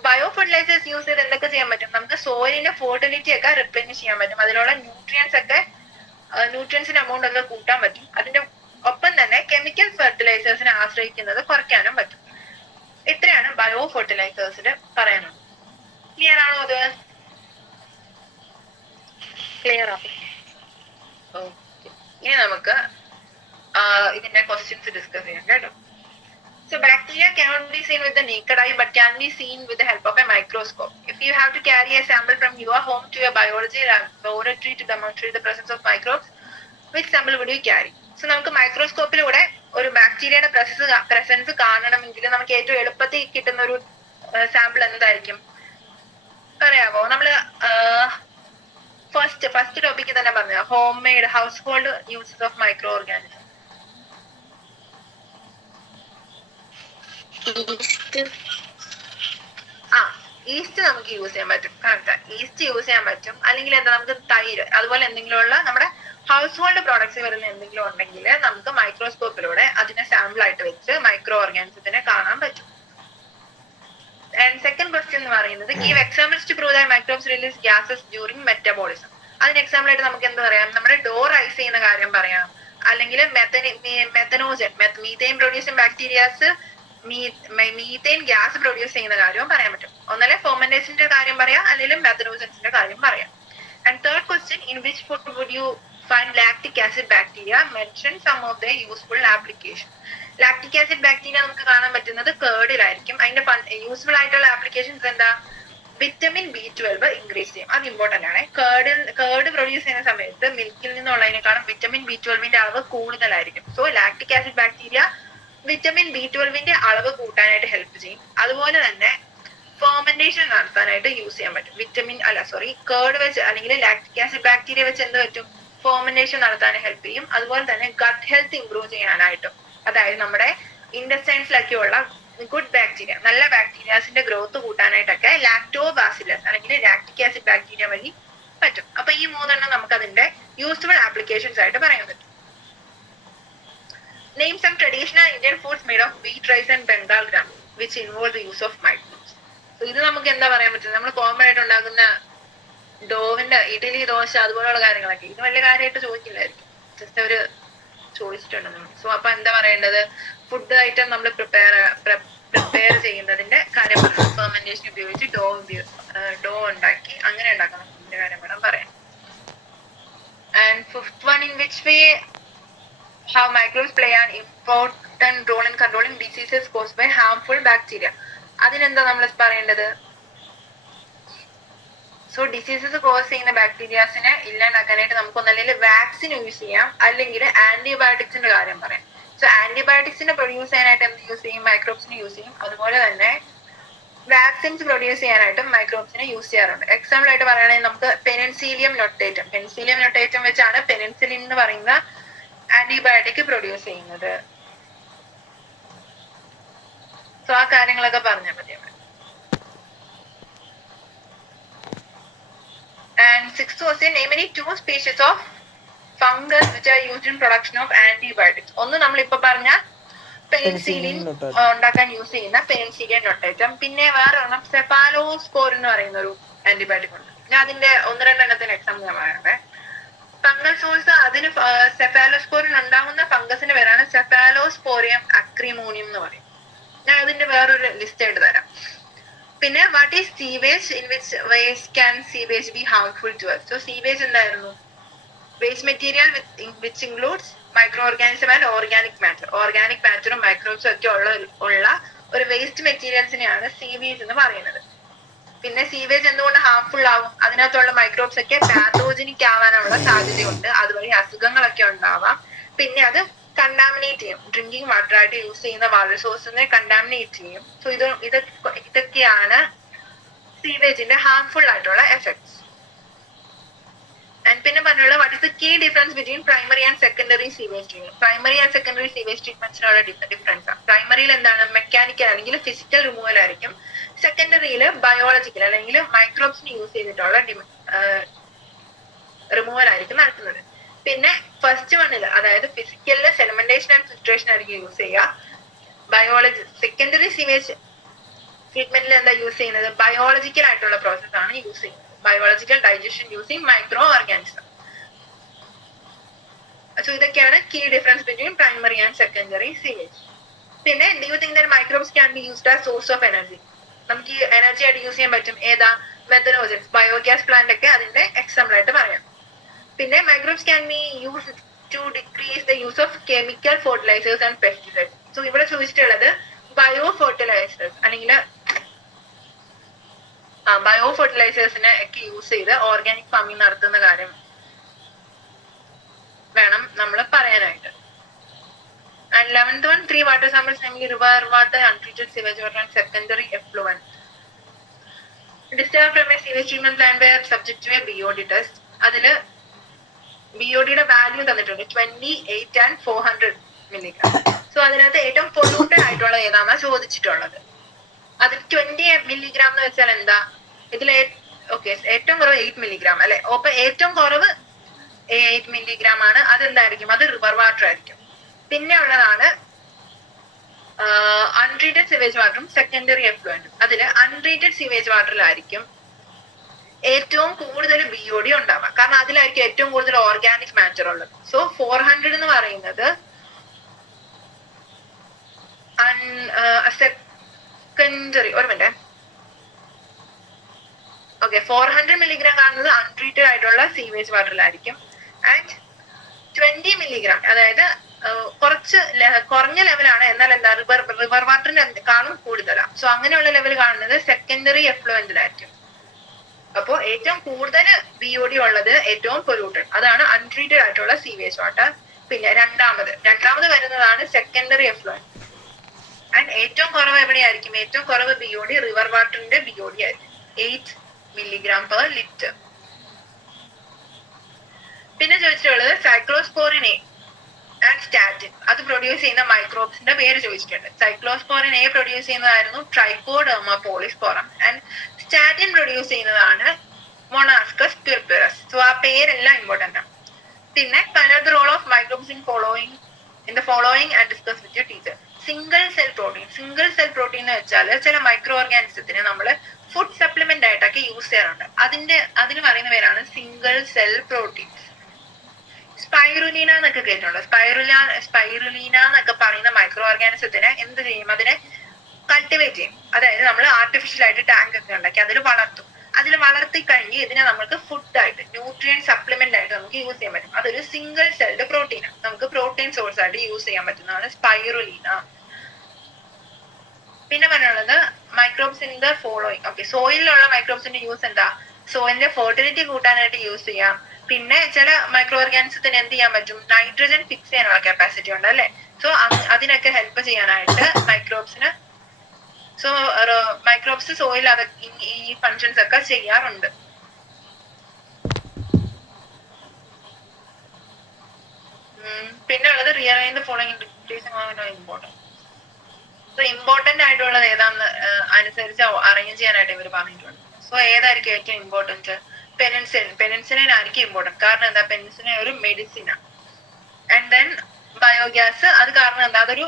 biofertilizers use ചെയ്ത് എന്തൊക്കെ ചെയ്യാൻ പറ്റും? നമുക്ക് സോയിലിന്റെ fertility ഒക്കെ replenish ചെയ്യാൻ പറ്റും. അതിലുള്ള ന്യൂട്രിയൻസിന്റെ amount ഒക്കെ കൂട്ടാൻ പറ്റും. അതിന്റെ ഒപ്പം തന്നെ കെമിക്കൽ ഫെർട്ടിലൈസേഴ്സിനെ ആശ്രയിക്കുന്നത് കുറയ്ക്കാനും പറ്റും. ഇത്രയാണ് ബയോ ഫെർട്ടിലൈസേഴ്സിൽ പറയാനുള്ളത്. ക്ലിയർ ആണോ? അത് ക്ലിയർ ആണ്. ഓക്കെ. ഇനി നമുക്ക് ഇതിന്റെ ക്വസ്റ്റ്യൻസ് ഡിസ്കസ് ചെയ്യാം കേട്ടോ. So bacteria cannot be seen with the naked eye but can be seen with the help of a microscope. If you have to carry a sample from your home to a biology laboratory to demonstrate the presence of microbes, which sample would you carry? So നമുക്ക് മൈക്രോസ്കോപ്പിലൂടെ ഒരു ബാക്ടീരിയയുടെ presence കാണണമെങ്കിൽ നമുക്ക് ഏറ്റവും എളുപ്പത്തിൽ കിട്ടുന്ന ഒരു sample എന്തായിരിക്കും പറയാമോ? നമ്മള് ഫസ്റ്റ് ടോപ്പിക്ക് തന്നെ പറഞ്ഞു, home made house hold uses of micro organism. East നമുക്ക് യൂസ് ചെയ്യാൻ പറ്റും. കറക്റ്റ്, ഈസ്റ്റ് യൂസ് ചെയ്യാൻ പറ്റും. അല്ലെങ്കിൽ എന്താ, നമുക്ക് തൈര് അതുപോലെ എന്തെങ്കിലും ഉള്ള നമ്മുടെ ഹൗസ് ഹോൾഡ് പ്രോഡക്ട്സ് വരുന്ന എന്തെങ്കിലും ഉണ്ടെങ്കിൽ നമുക്ക് മൈക്രോസ്കോപ്പിലൂടെ അതിനെ സാമ്പിൾ ആയിട്ട് വെച്ച് മൈക്രോ ഓർഗാനിസത്തിനെ കാണാൻ പറ്റും. ആൻഡ് സെക്കൻഡ് ക്വസ്റ്റ്യൻ എന്ന് പറയുന്നത്, give examples to prove that microbes release gases during metabolism. അതിന് എക്സാമ്പിൾ ആയിട്ട് നമുക്ക് എന്ത് പറയാം? നമ്മുടെ ഡോർ ഐസ് ചെയ്യുന്ന കാര്യം പറയാം. അല്ലെങ്കിൽ methanogen methane producing bacterias methane gas produce ചെയ്യുന്ന കാര്യവും പറയാൻ പറ്റും. ഒന്നല്ലേ ഫെർമെന്റേഷന്റെ കാര്യം പറയാം, അല്ലെങ്കിൽ മെത്തനോജൻസിന്റെ കാര്യം പറയാം. And third question, in which food would you find lactic acid bacteria? Mention some of the useful application. Lactic acid bacteria നമുക്ക് കാണാൻ പറ്റുന്നത് കേർഡിലായിരിക്കും. അതിന്റെ യൂസ്ഫുൾ ആയിട്ടുള്ള ആപ്ലിക്കേഷൻസ് എന്താ? വിറ്റമിൻ B12 ഇൻക്രീസ് ചെയ്യും. അത് ഇമ്പോർട്ടന്റ് ആണ്. കേർഡ് പ്രൊഡ്യൂസ് ചെയ്യുന്ന സമയത്ത് മിൽക്കിൽ നിന്നുള്ളതിനേക്കാളും വിറ്റമിൻ B12 അളവ് കൂടുതലായിരിക്കും. So lactic acid bacteria vitamin B12 അളവ് കൂട്ടാനായിട്ട് ഹെൽപ്പ് ചെയ്യും. അതുപോലെ തന്നെ ഫെർമെന്റേഷൻ നടത്താനായിട്ട് യൂസ് ചെയ്യാൻ പറ്റും. കേർഡ് വെച്ച് അല്ലെങ്കിൽ ലാക്റ്റിക് ആസിഡ് ബാക്ടീരിയ വെച്ച് എന്ത് പറ്റും? ഫെർമെന്റേഷൻ നടത്താൻ ഹെൽപ്പ് ചെയ്യും. അതുപോലെ തന്നെ ഗട്ട് ഹെൽത്ത് ഇംപ്രൂവ് ചെയ്യാനായിട്ടും, അതായത് നമ്മുടെ ഇൻഡസ്റ്റൈൻസിലൊക്കെയുള്ള ഗുഡ് ബാക്ടീരിയ, നല്ല ബാക്ടീരിയാസിന്റെ ഗ്രോത്ത് കൂട്ടാനായിട്ടൊക്കെ ലാക്ടോബാസിലസ് അല്ലെങ്കിൽ ലാക്റ്റിക് ആസിഡ് ബാക്ടീരിയ വഴി പറ്റും. അപ്പൊ ഈ മൂന്നെണ്ണം നമുക്ക് അതിന്റെ യൂസ്ഫുൾ ആപ്ലിക്കേഷൻസ് ആയിട്ട് പറയാൻ പറ്റും. Name some traditional Indian foods made of wheat, rice and Bengal gram which involve the use of microbes. So ഇത് നമുക്ക് എന്താ പറയാൻ പറ്റും? നമ്മൾ കോമൺ ആയിട്ട് ഉണ്ടാക്കുന്ന ഡോവിന്റെ ഇഡലി, ദോശ അതുപോലുള്ള കാര്യങ്ങളൊക്കെ ഇത് വലിയ കാര്യമായിട്ട് ചോദിക്കില്ലായിരിക്കും, ജസ്റ്റ് അവര് ചോദിച്ചിട്ടുണ്ടെന്ന്. സോ അപ്പൊ എന്താ പറയേണ്ടത്? ഫുഡ് ഐറ്റം നമ്മൾ പ്രിപ്പയർ ചെയ്യുന്നതിന്റെ കാര്യം പറയാം. ഫെർമെന്റേഷൻ ഉപയോഗിച്ച് ഡോ ഉണ്ടാക്കി അങ്ങനെ ഉണ്ടാക്കുന്ന ഫുഡിന്റെ കാര്യം വേണം പറയാം. And fifth one, in which way how microbes play an important role in controlling diseases caused by harmful bacteria. അതിനെന്താ നമ്മൾ പറയേണ്ടത്? സോ ഡിസീസസ് കോസ് ചെയ്യുന്ന ബാക്ടീരിയാസിനെ ഇല്ലാണ്ടാക്കാനായിട്ട് നമുക്ക് ഒന്നല്ലെങ്കിൽ വാക്സിൻ യൂസ് ചെയ്യാം, അല്ലെങ്കിൽ ആന്റിബയോട്ടിക്സിന്റെ കാര്യം പറയാം. സോ ആന്റിബയോട്ടിക്സിനെ പ്രൊഡ്യൂസ് ചെയ്യാനായിട്ട് എന്ത് യൂസ് ചെയ്യും? മൈക്രോബ്സിനെ യൂസ് ചെയ്യും. അതുപോലെ തന്നെ വാക്സിൻസ് പ്രൊഡ്യൂസ് ചെയ്യാനായിട്ടും മൈക്രോബ്സിനെ യൂസ് ചെയ്യാറുണ്ട്. എക്സാമ്പിൾ ആയിട്ട് പറയുകയാണെങ്കിൽ നമുക്ക് പെനിൻസിലിയം നൊട്ടേറ്റം വെച്ചാണ് പെനിൻസിലിൻ എന്ന് പറയുന്ന ആന്റിബയോട്ടിക് പ്രൊഡ്യൂസ് ചെയ്യുന്നത്. സോ ആ കാര്യങ്ങളൊക്കെ പറഞ്ഞാൽ മതി. And sixth question, name any two species of fungus which are used in production of antibiotics. ഒന്ന് നമ്മളിപ്പോ പറഞ്ഞ പെനിൻസിലിൻ ഉണ്ടാക്കാൻ യൂസ് ചെയ്യുന്ന പെനിൻസിലിയം നൊട്ടേറ്റം. പിന്നെ വേറെ ഒരെണ്ണം സെഫാലോസ്പോർ എന്ന് പറയുന്ന ഒരു ആന്റിബയോട്ടിക് ഉണ്ട്. ഞാൻ അതിന്റെ 1-2 എക്സാമ്പിൾ ഞാൻ പറയാവേ. ഫംഗൽ സോഴ്സ്, അതിന് സെഫാലോസ്പോറിൽ ഉണ്ടാകുന്ന ഫംഗസിന്റെ പേരാണ് സെഫാലോസ്പോറിയം അക്രിമോണിയം എന്ന് പറയും. ഞാൻ അതിന്റെ വേറൊരു ലിസ്റ്റ് ആയിട്ട് തരാം. പിന്നെ what is sewage? In which ways can sewage be harmful to us? So sewage എന്തായിരുന്നു? Waste material which includes micro organism and organic മാറ്ററും മൈക്രോബ്സും ഒക്കെ ഉള്ള ഒരു വേസ്റ്റ് മെറ്റീരിയൽസിനെയാണ് സീവേജ് എന്ന് പറയുന്നത്. പിന്നെ സീവേജ് എന്തുകൊണ്ട് ഹാർംഫുൾ ആവും? അതിനകത്തുള്ള മൈക്രോബ്സ് ഒക്കെ പാത്തോജനിക് ആവാനുള്ള സാധ്യതയുണ്ട്. അതുവഴി അസുഖങ്ങളൊക്കെ ഉണ്ടാവാം. പിന്നെ അത് കണ്ടാമിനേറ്റ് ചെയ്യും. ഡ്രിങ്കിങ് വാട്ടർ ആയിട്ട് യൂസ് ചെയ്യുന്ന വാട്ടർ സോഴ്സിനെ കണ്ടാമിനേറ്റ് ചെയ്യും. സോ ഇതൊക്കെയാണ് സീവേജിന്റെ ഹാർംഫുൾ ആയിട്ടുള്ള എഫക്ട്സ്. ആൻഡ് പിന്നെ പറഞ്ഞുള്ള what is the key difference between primary and secondary sewage treatment. Primary and secondary sewage ട്രീറ്റ്മെന്റ്സിനുള്ള ഡിഫറൻസ് ആണ്. പ്രൈമറിയിൽ എന്താണ്? മെക്കാനിക്കൽ അല്ലെങ്കിൽ ഫിസിക്കൽ റിമൂവൽ ആയിരിക്കും. സെക്കൻഡറിയിൽ ബയോളജിക്കൽ അല്ലെങ്കിൽ മൈക്രോബ്സിനെ യൂസ് ചെയ്തിട്ടുള്ള റിമൂവൽ ആയിരിക്കും നടത്തുന്നത്. പിന്നെ ഫസ്റ്റ് വണ്ണിൽ, അതായത് ഫിസിക്കലില് സെഡിമെന്റേഷൻ ആൻഡ് ഫിൽട്രേഷൻ ആയിരിക്കും യൂസ് ചെയ്യുക. സെക്കൻഡറി സീവേജ് ട്രീറ്റ്മെന്റിൽ എന്താ യൂസ് ചെയ്യുന്നത്? ബയോളജിക്കൽ ആയിട്ടുള്ള പ്രോസസ് ആണ് യൂസ് ചെയ്യുന്നത്. Biological digestion using micro organism. So ഇതൊക്കെയാണ് key difference between primary and secondary sewage. പിന്നെ do you think that microbes can be used as source of energy? നമുക്ക് ഈ എനർജി ആയിട്ട് യൂസ് ചെയ്യാൻ പറ്റും. ഏതാ? മെത്തനോജൻസ്, ബയോഗ്യാസ് പ്ലാന്റ് ഒക്കെ അതിന്റെ എക്സാമ്പിൾ ആയിട്ട് പറയാം. പിന്നെ microbes can be use to decrease the use of chemical fertilisers and pesticides. So ഇവിടെ ചോദിച്ചിട്ടുള്ളത് ബയോ ഫെർട്ടിലൈസേഴ്സ് അല്ലെങ്കിൽ ബയോ ഫെർട്ടിലൈസേഴ്സിനെ ഒക്കെ യൂസ് ചെയ്ത് ഓർഗാനിക് ഫാമിംഗ് നടത്തുന്ന കാര്യം വേണം നമ്മൾ പറയാനായിട്ട്. And 11th one, 3 water samples, namely river water, untreated sewage water and secondary effluent. Discharged from a sewage treatment plant were subject to a BOD test. അതിൽ BODയുടെ വാല്യൂ തന്നിട്ടുണ്ട് 28 and 400 milligram. സോ അതിനകത്ത് ഏറ്റവും polluted ആയിട്ടുള്ള ഏതാണെന്നാ ചോദിച്ചിട്ടുള്ളത്. അതിൽ 20 milligram എന്ന് വെച്ചാൽ എന്താ? ഇതിൽ ഏറ്റവും കുറവ് 8 milligram അല്ലെ? അപ്പൊ ഏറ്റവും കുറവ് 8 milligram ആണ്. അതെന്തായിരിക്കും? അത് റിവർ വാട്ടർ ആയിരിക്കും. പിന്നെ ഉള്ളതാണ് അൺട്രീറ്റഡ് സിവേജ് വാട്ടറും സെക്കൻഡറി എഫ്ലുവന്റും. അതിൽ അൺട്രീറ്റഡ് സിവേജ് വാട്ടറിലായിരിക്കും ഏറ്റവും കൂടുതൽ BOD ഉണ്ടാവുക. കാരണം അതിലായിരിക്കും ഏറ്റവും കൂടുതൽ ഓർഗാനിക് മാറ്റർ ഉള്ളത്. സോ 400 എന്ന് പറയുന്നത് സെക്കൻഡറി 400 milligram കാണുന്നത് അൺട്രീറ്റഡ് ആയിട്ടുള്ള സീവേജ് വാട്ടറിലായിരിക്കും. ആൻഡ് 20 milligram അതായത് കുറച്ച് കുറഞ്ഞ ലെവലാണ്, എന്നാൽ എന്താ റിവർ വാട്ടറിനെക്കാളും കൂടുതലാണ്. സോ അങ്ങനെയുള്ള ലെവൽ കാണുന്നത് സെക്കൻഡറി എഫ്ലുവന്റിലായിരിക്കും. അപ്പോൾ ഏറ്റവും കൂടുതൽ BOD ഉള്ളത് ഏറ്റവും പൊല്യൂട്ടഡ്, അതാണ് അൺട്രീറ്റഡ് ആയിട്ടുള്ള സീവേജ് വാട്ടർ. പിന്നെ രണ്ടാമത് വരുന്നതാണ് സെക്കൻഡറി എഫ്ലുവന്റ്. ആൻഡ് ഏറ്റവും കുറവ് എവിടെയായിരിക്കും? ഏറ്റവും കുറവ് BOD റിവർ വാട്ടറിന്റെ BOD ആയിരിക്കും, 8 milligram per liter. പിന്നെ ചോദിച്ചിട്ടുള്ളത് സൈക്ലോസ്പോറിൻ എ ആൻഡ് സ്റ്റാറ്റിൻ, അത് പ്രൊഡ്യൂസ് ചെയ്യുന്ന മൈക്രോബ്സിന്റെ പേര് ചോദിച്ചിട്ടുണ്ട്. സൈക്ലോസ്പോറിൻ എ പ്രൊഡ്യൂസ് ചെയ്യുന്നതായിരുന്നു trichoderma polysporum and statin produce ചെയ്യുന്നതാണ് മൊണാസ്കസ് പിർപിറസ്. സോ ആ പേരെല്ലാം ഇമ്പോർട്ടന്റ് ആണ്. പിന്നെ the role of microbes in the following and discuss with your teacher. Single cell protein എന്ന് വെച്ചാൽ ചില മൈക്രോ ഓർഗാനിസത്തിന് നമ്മൾ ഫുഡ് സപ്ലിമെന്റ് ആയിട്ടൊക്കെ യൂസ് ചെയ്യാറുണ്ട്. അതിന് പറയുന്ന പേരാണ് സിംഗിൾ സെൽ പ്രോട്ടീൻസ്. സ്പൈറുലീന എന്നൊക്കെ കേട്ടിട്ടുണ്ട്. സ്പൈറുലീന എന്നൊക്കെ പറയുന്ന മൈക്രോ ഓർഗാനിസത്തിനെ എന്ത് ചെയ്യും? അതിനെ കൾട്ടിവേറ്റ് ചെയ്യും. അതായത് നമ്മൾ ആർട്ടിഫിഷ്യൽ ആയിട്ട് ടാങ്ക് ഒക്കെ ഉണ്ടാക്കി അതിൽ വളർത്തും. അതിൽ വളർത്തി കഴിഞ്ഞ് ഇതിനെ നമുക്ക് ഫുഡായിട്ട് ന്യൂട്രിയൻ സപ്ലിമെന്റ് ആയിട്ട് നമുക്ക് യൂസ് ചെയ്യാൻ പറ്റും. അതൊരു സിംഗിൾ സെൽഡ് പ്രോട്ടീനാണ്. നമുക്ക് പ്രോട്ടീൻ സോഴ്സ് ആയിട്ട് യൂസ് ചെയ്യാൻ പറ്റുന്നതാണ് സ്പൈറുലീന. പിന്നെ പറയാനുള്ളത് മൈക്രോബ്സ് ഇൻ ദ ഫോളോയിങ്. സോയിലുള്ള മൈക്രോബ്സിന്റെ യൂസ് എന്താ? സോയിലിന്റെ ഫെർട്ടിലിറ്റി കൂട്ടാനായിട്ട് യൂസ് ചെയ്യാം. പിന്നെ ചില മൈക്രോ ഓർഗാനിസത്തിന് എന്ത് ചെയ്യാൻ പറ്റും? നൈട്രജൻ ഫിക്സ് ചെയ്യാനുള്ള കപ്പാസിറ്റി ഉണ്ട് അല്ലെ? സോ അതിനൊക്കെ ഹെൽപ്പ് ചെയ്യാനായിട്ട് മൈക്രോബ്സ് സോയിൽ ഈ ഫങ്ഷൻസ് ഒക്കെ ചെയ്യാറുണ്ട്. പിന്നെ ഉള്ളത് realise the following important. So important ആയിട്ടുള്ളത് ഏതാന്ന് അനുസരിച്ച് അറേഞ്ച് ചെയ്യാനായിട്ട് ഇവർ പറഞ്ഞിട്ടുണ്ട്. സോ ഏതായിരിക്കും ഏറ്റവും ഇമ്പോർട്ടൻറ്റ്? പെനിൻസിലിൻ ആയിരിക്കും ഇമ്പോർട്ടൻറ്റ്. കാരണം എന്താ? പെനിൻസിലിൻ ഒരു മെഡിസിനാണ്. ആൻഡ് ദെൻ ബയോഗ്യാസ്, അത് കാരണം എന്താ? അതൊരു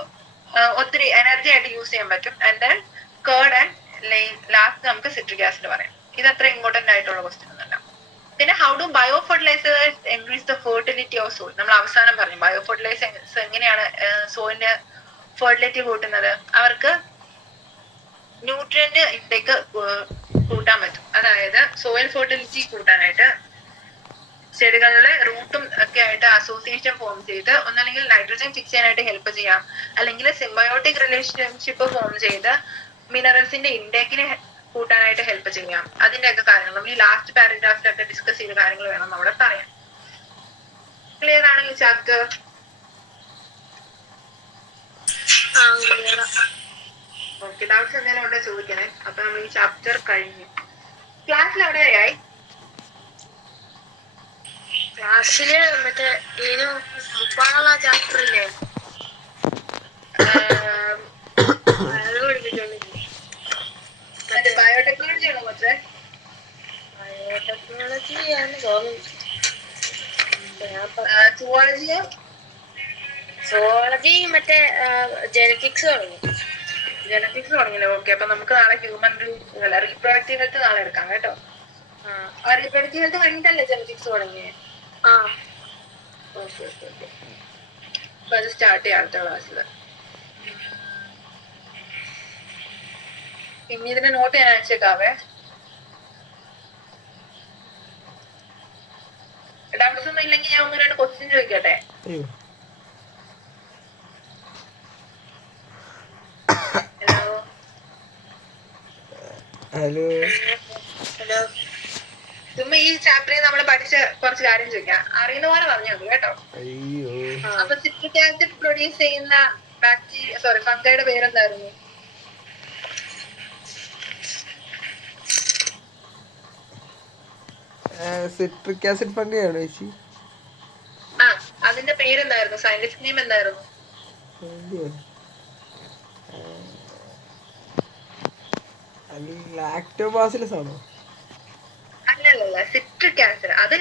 ഒത്തിരി എനർജി ആയിട്ട് യൂസ് ചെയ്യാൻ പറ്റും. And then curd and last നമുക്ക് സിട്രിക് ആസിഡ് പറയാം. ഇത് അത്ര ഇമ്പോർട്ടന്റ് ആയിട്ടുള്ള ക്വസ്റ്റ്യൻ ഒന്നല്ല. പിന്നെ how do bio fertilisers increase the fertility of soil? നമ്മൾ അവസാനം പറഞ്ഞു ബയോ ഫെർട്ടിലൈസേഴ്സ് എങ്ങനെയാണ് സോയിലിന്റെ ഫെർട്ടിലിറ്റി കൂട്ടുന്നത്. അവർക്ക് ന്യൂട്രിയന്റ് ഇൻടേക്ക് കൂട്ടാൻ പറ്റും. അതായത് സോയിൽ ഫെർട്ടിലിറ്റി കൂട്ടാനായിട്ട് ചെടികളിലെ റൂട്ടും ഒക്കെ ആയിട്ട് അസോസിയേഷൻ ഫോം ചെയ്ത് ഒന്നല്ലെങ്കിൽ നൈട്രജൻ ഫിക്സ് ചെയ്യാനായിട്ട് ഹെൽപ്പ് ചെയ്യാം, അല്ലെങ്കിൽ സിംബയോട്ടിക് റിലേഷൻഷിപ്പ് ഫോം ചെയ്ത് മിനറൽസിന്റെ ഇൻടേക്കിനെ കൂട്ടാനായിട്ട് ഹെൽപ്പ് ചെയ്യാം. അതിന്റെ ഒക്കെ കാര്യങ്ങൾ നമ്മൾ ഈ ലാസ്റ്റ് പാരഗ്രാഫിലൊക്കെ ഡിസ്കസ് ചെയ്ത കാര്യങ്ങൾ വേണം നമ്മളെ പറയാൻ. ക്ലിയർ ആണ് ഈ ചാപ്റ്റർ? ഓക്കെ, ഡൗട്ട്സ് എന്തെങ്കിലും ഉണ്ടോ ചോദിക്കണേ. അപ്പൊ നമ്മൾ ഈ ചാപ്റ്റർ കഴിഞ്ഞു. ക്ലാസ്സിൽ എവിടെ വരെയായി? ക്ലാസ്സില് മറ്റേ മുപ്പാനുള്ള ചാപ്റ്റർ ഇല്ലേ? ബയോടെക്നോളജി ആണോ മറ്റേ? ബയോടെക്നോളജി ആണെന്ന് തോന്നുന്നു. സുവോളജിയോ? സുവോളജി മറ്റേ ജെനറ്റിക്സ് തുടങ്ങി. തുടങ്ങിയല്ലേ? ഓക്കെ, അപ്പൊ നമുക്ക് നാളെ റീപ്രൊഡക്റ്റീവ് ഹെൽത്ത് നാളെ എടുക്കാം കേട്ടോ. റീപ്രൊഡക്റ്റീവ് ഹെൽത്ത് കഴിഞ്ഞിട്ടല്ലേ ജെനറ്റിക്സ് തുടങ്ങിയേ? ഓക്കെ. അപ്പൊ അത് സ്റ്റാർട്ട് ചെയ്യാം അടുത്ത ക്ലാസ്സിൽ. പിന്നെ ഇതിന്റെ നോട്ട് ഞാൻ അയച്ചേക്കാവേ. ഡൗട്ട്സ് ഒന്നും ഇല്ലെങ്കിൽ ഞാൻ ഒന്ന് രണ്ട് ക്വസ്റ്റ്യൻ ചോദിക്കട്ടെ? അയ്യോ ഹലോ ഹലോ ഹലോ. ചുമ്മാ ഈ ചാപ്റ്ററിൽ നമ്മൾ പഠിച്ച കുറച്ച് കാര്യം ചോദിക്കാം. അറിയുന്ന പോലെ പറഞ്ഞാൽ മതി കേട്ടോ. അയ്യോ അപ്പൊ സിട്രിക് ആസിഡ് പ്രൊഡ്യൂസ് ചെയ്യുന്ന ഫംഗയുടെ പേരെന്തായിരുന്നു? സിട്രിക് ആസിഡ് ഫംഗയാണ് ചേച്ചി. ആ അതിന്റെ പേരെന്തായിരുന്നു? സയന്റിഫിക് നെയിം എന്തായിരുന്നു? ലാക്ടോബാസിലസ് ആണോ? അല്ലല്ല സിട്രിക് ആസിഡ് അത്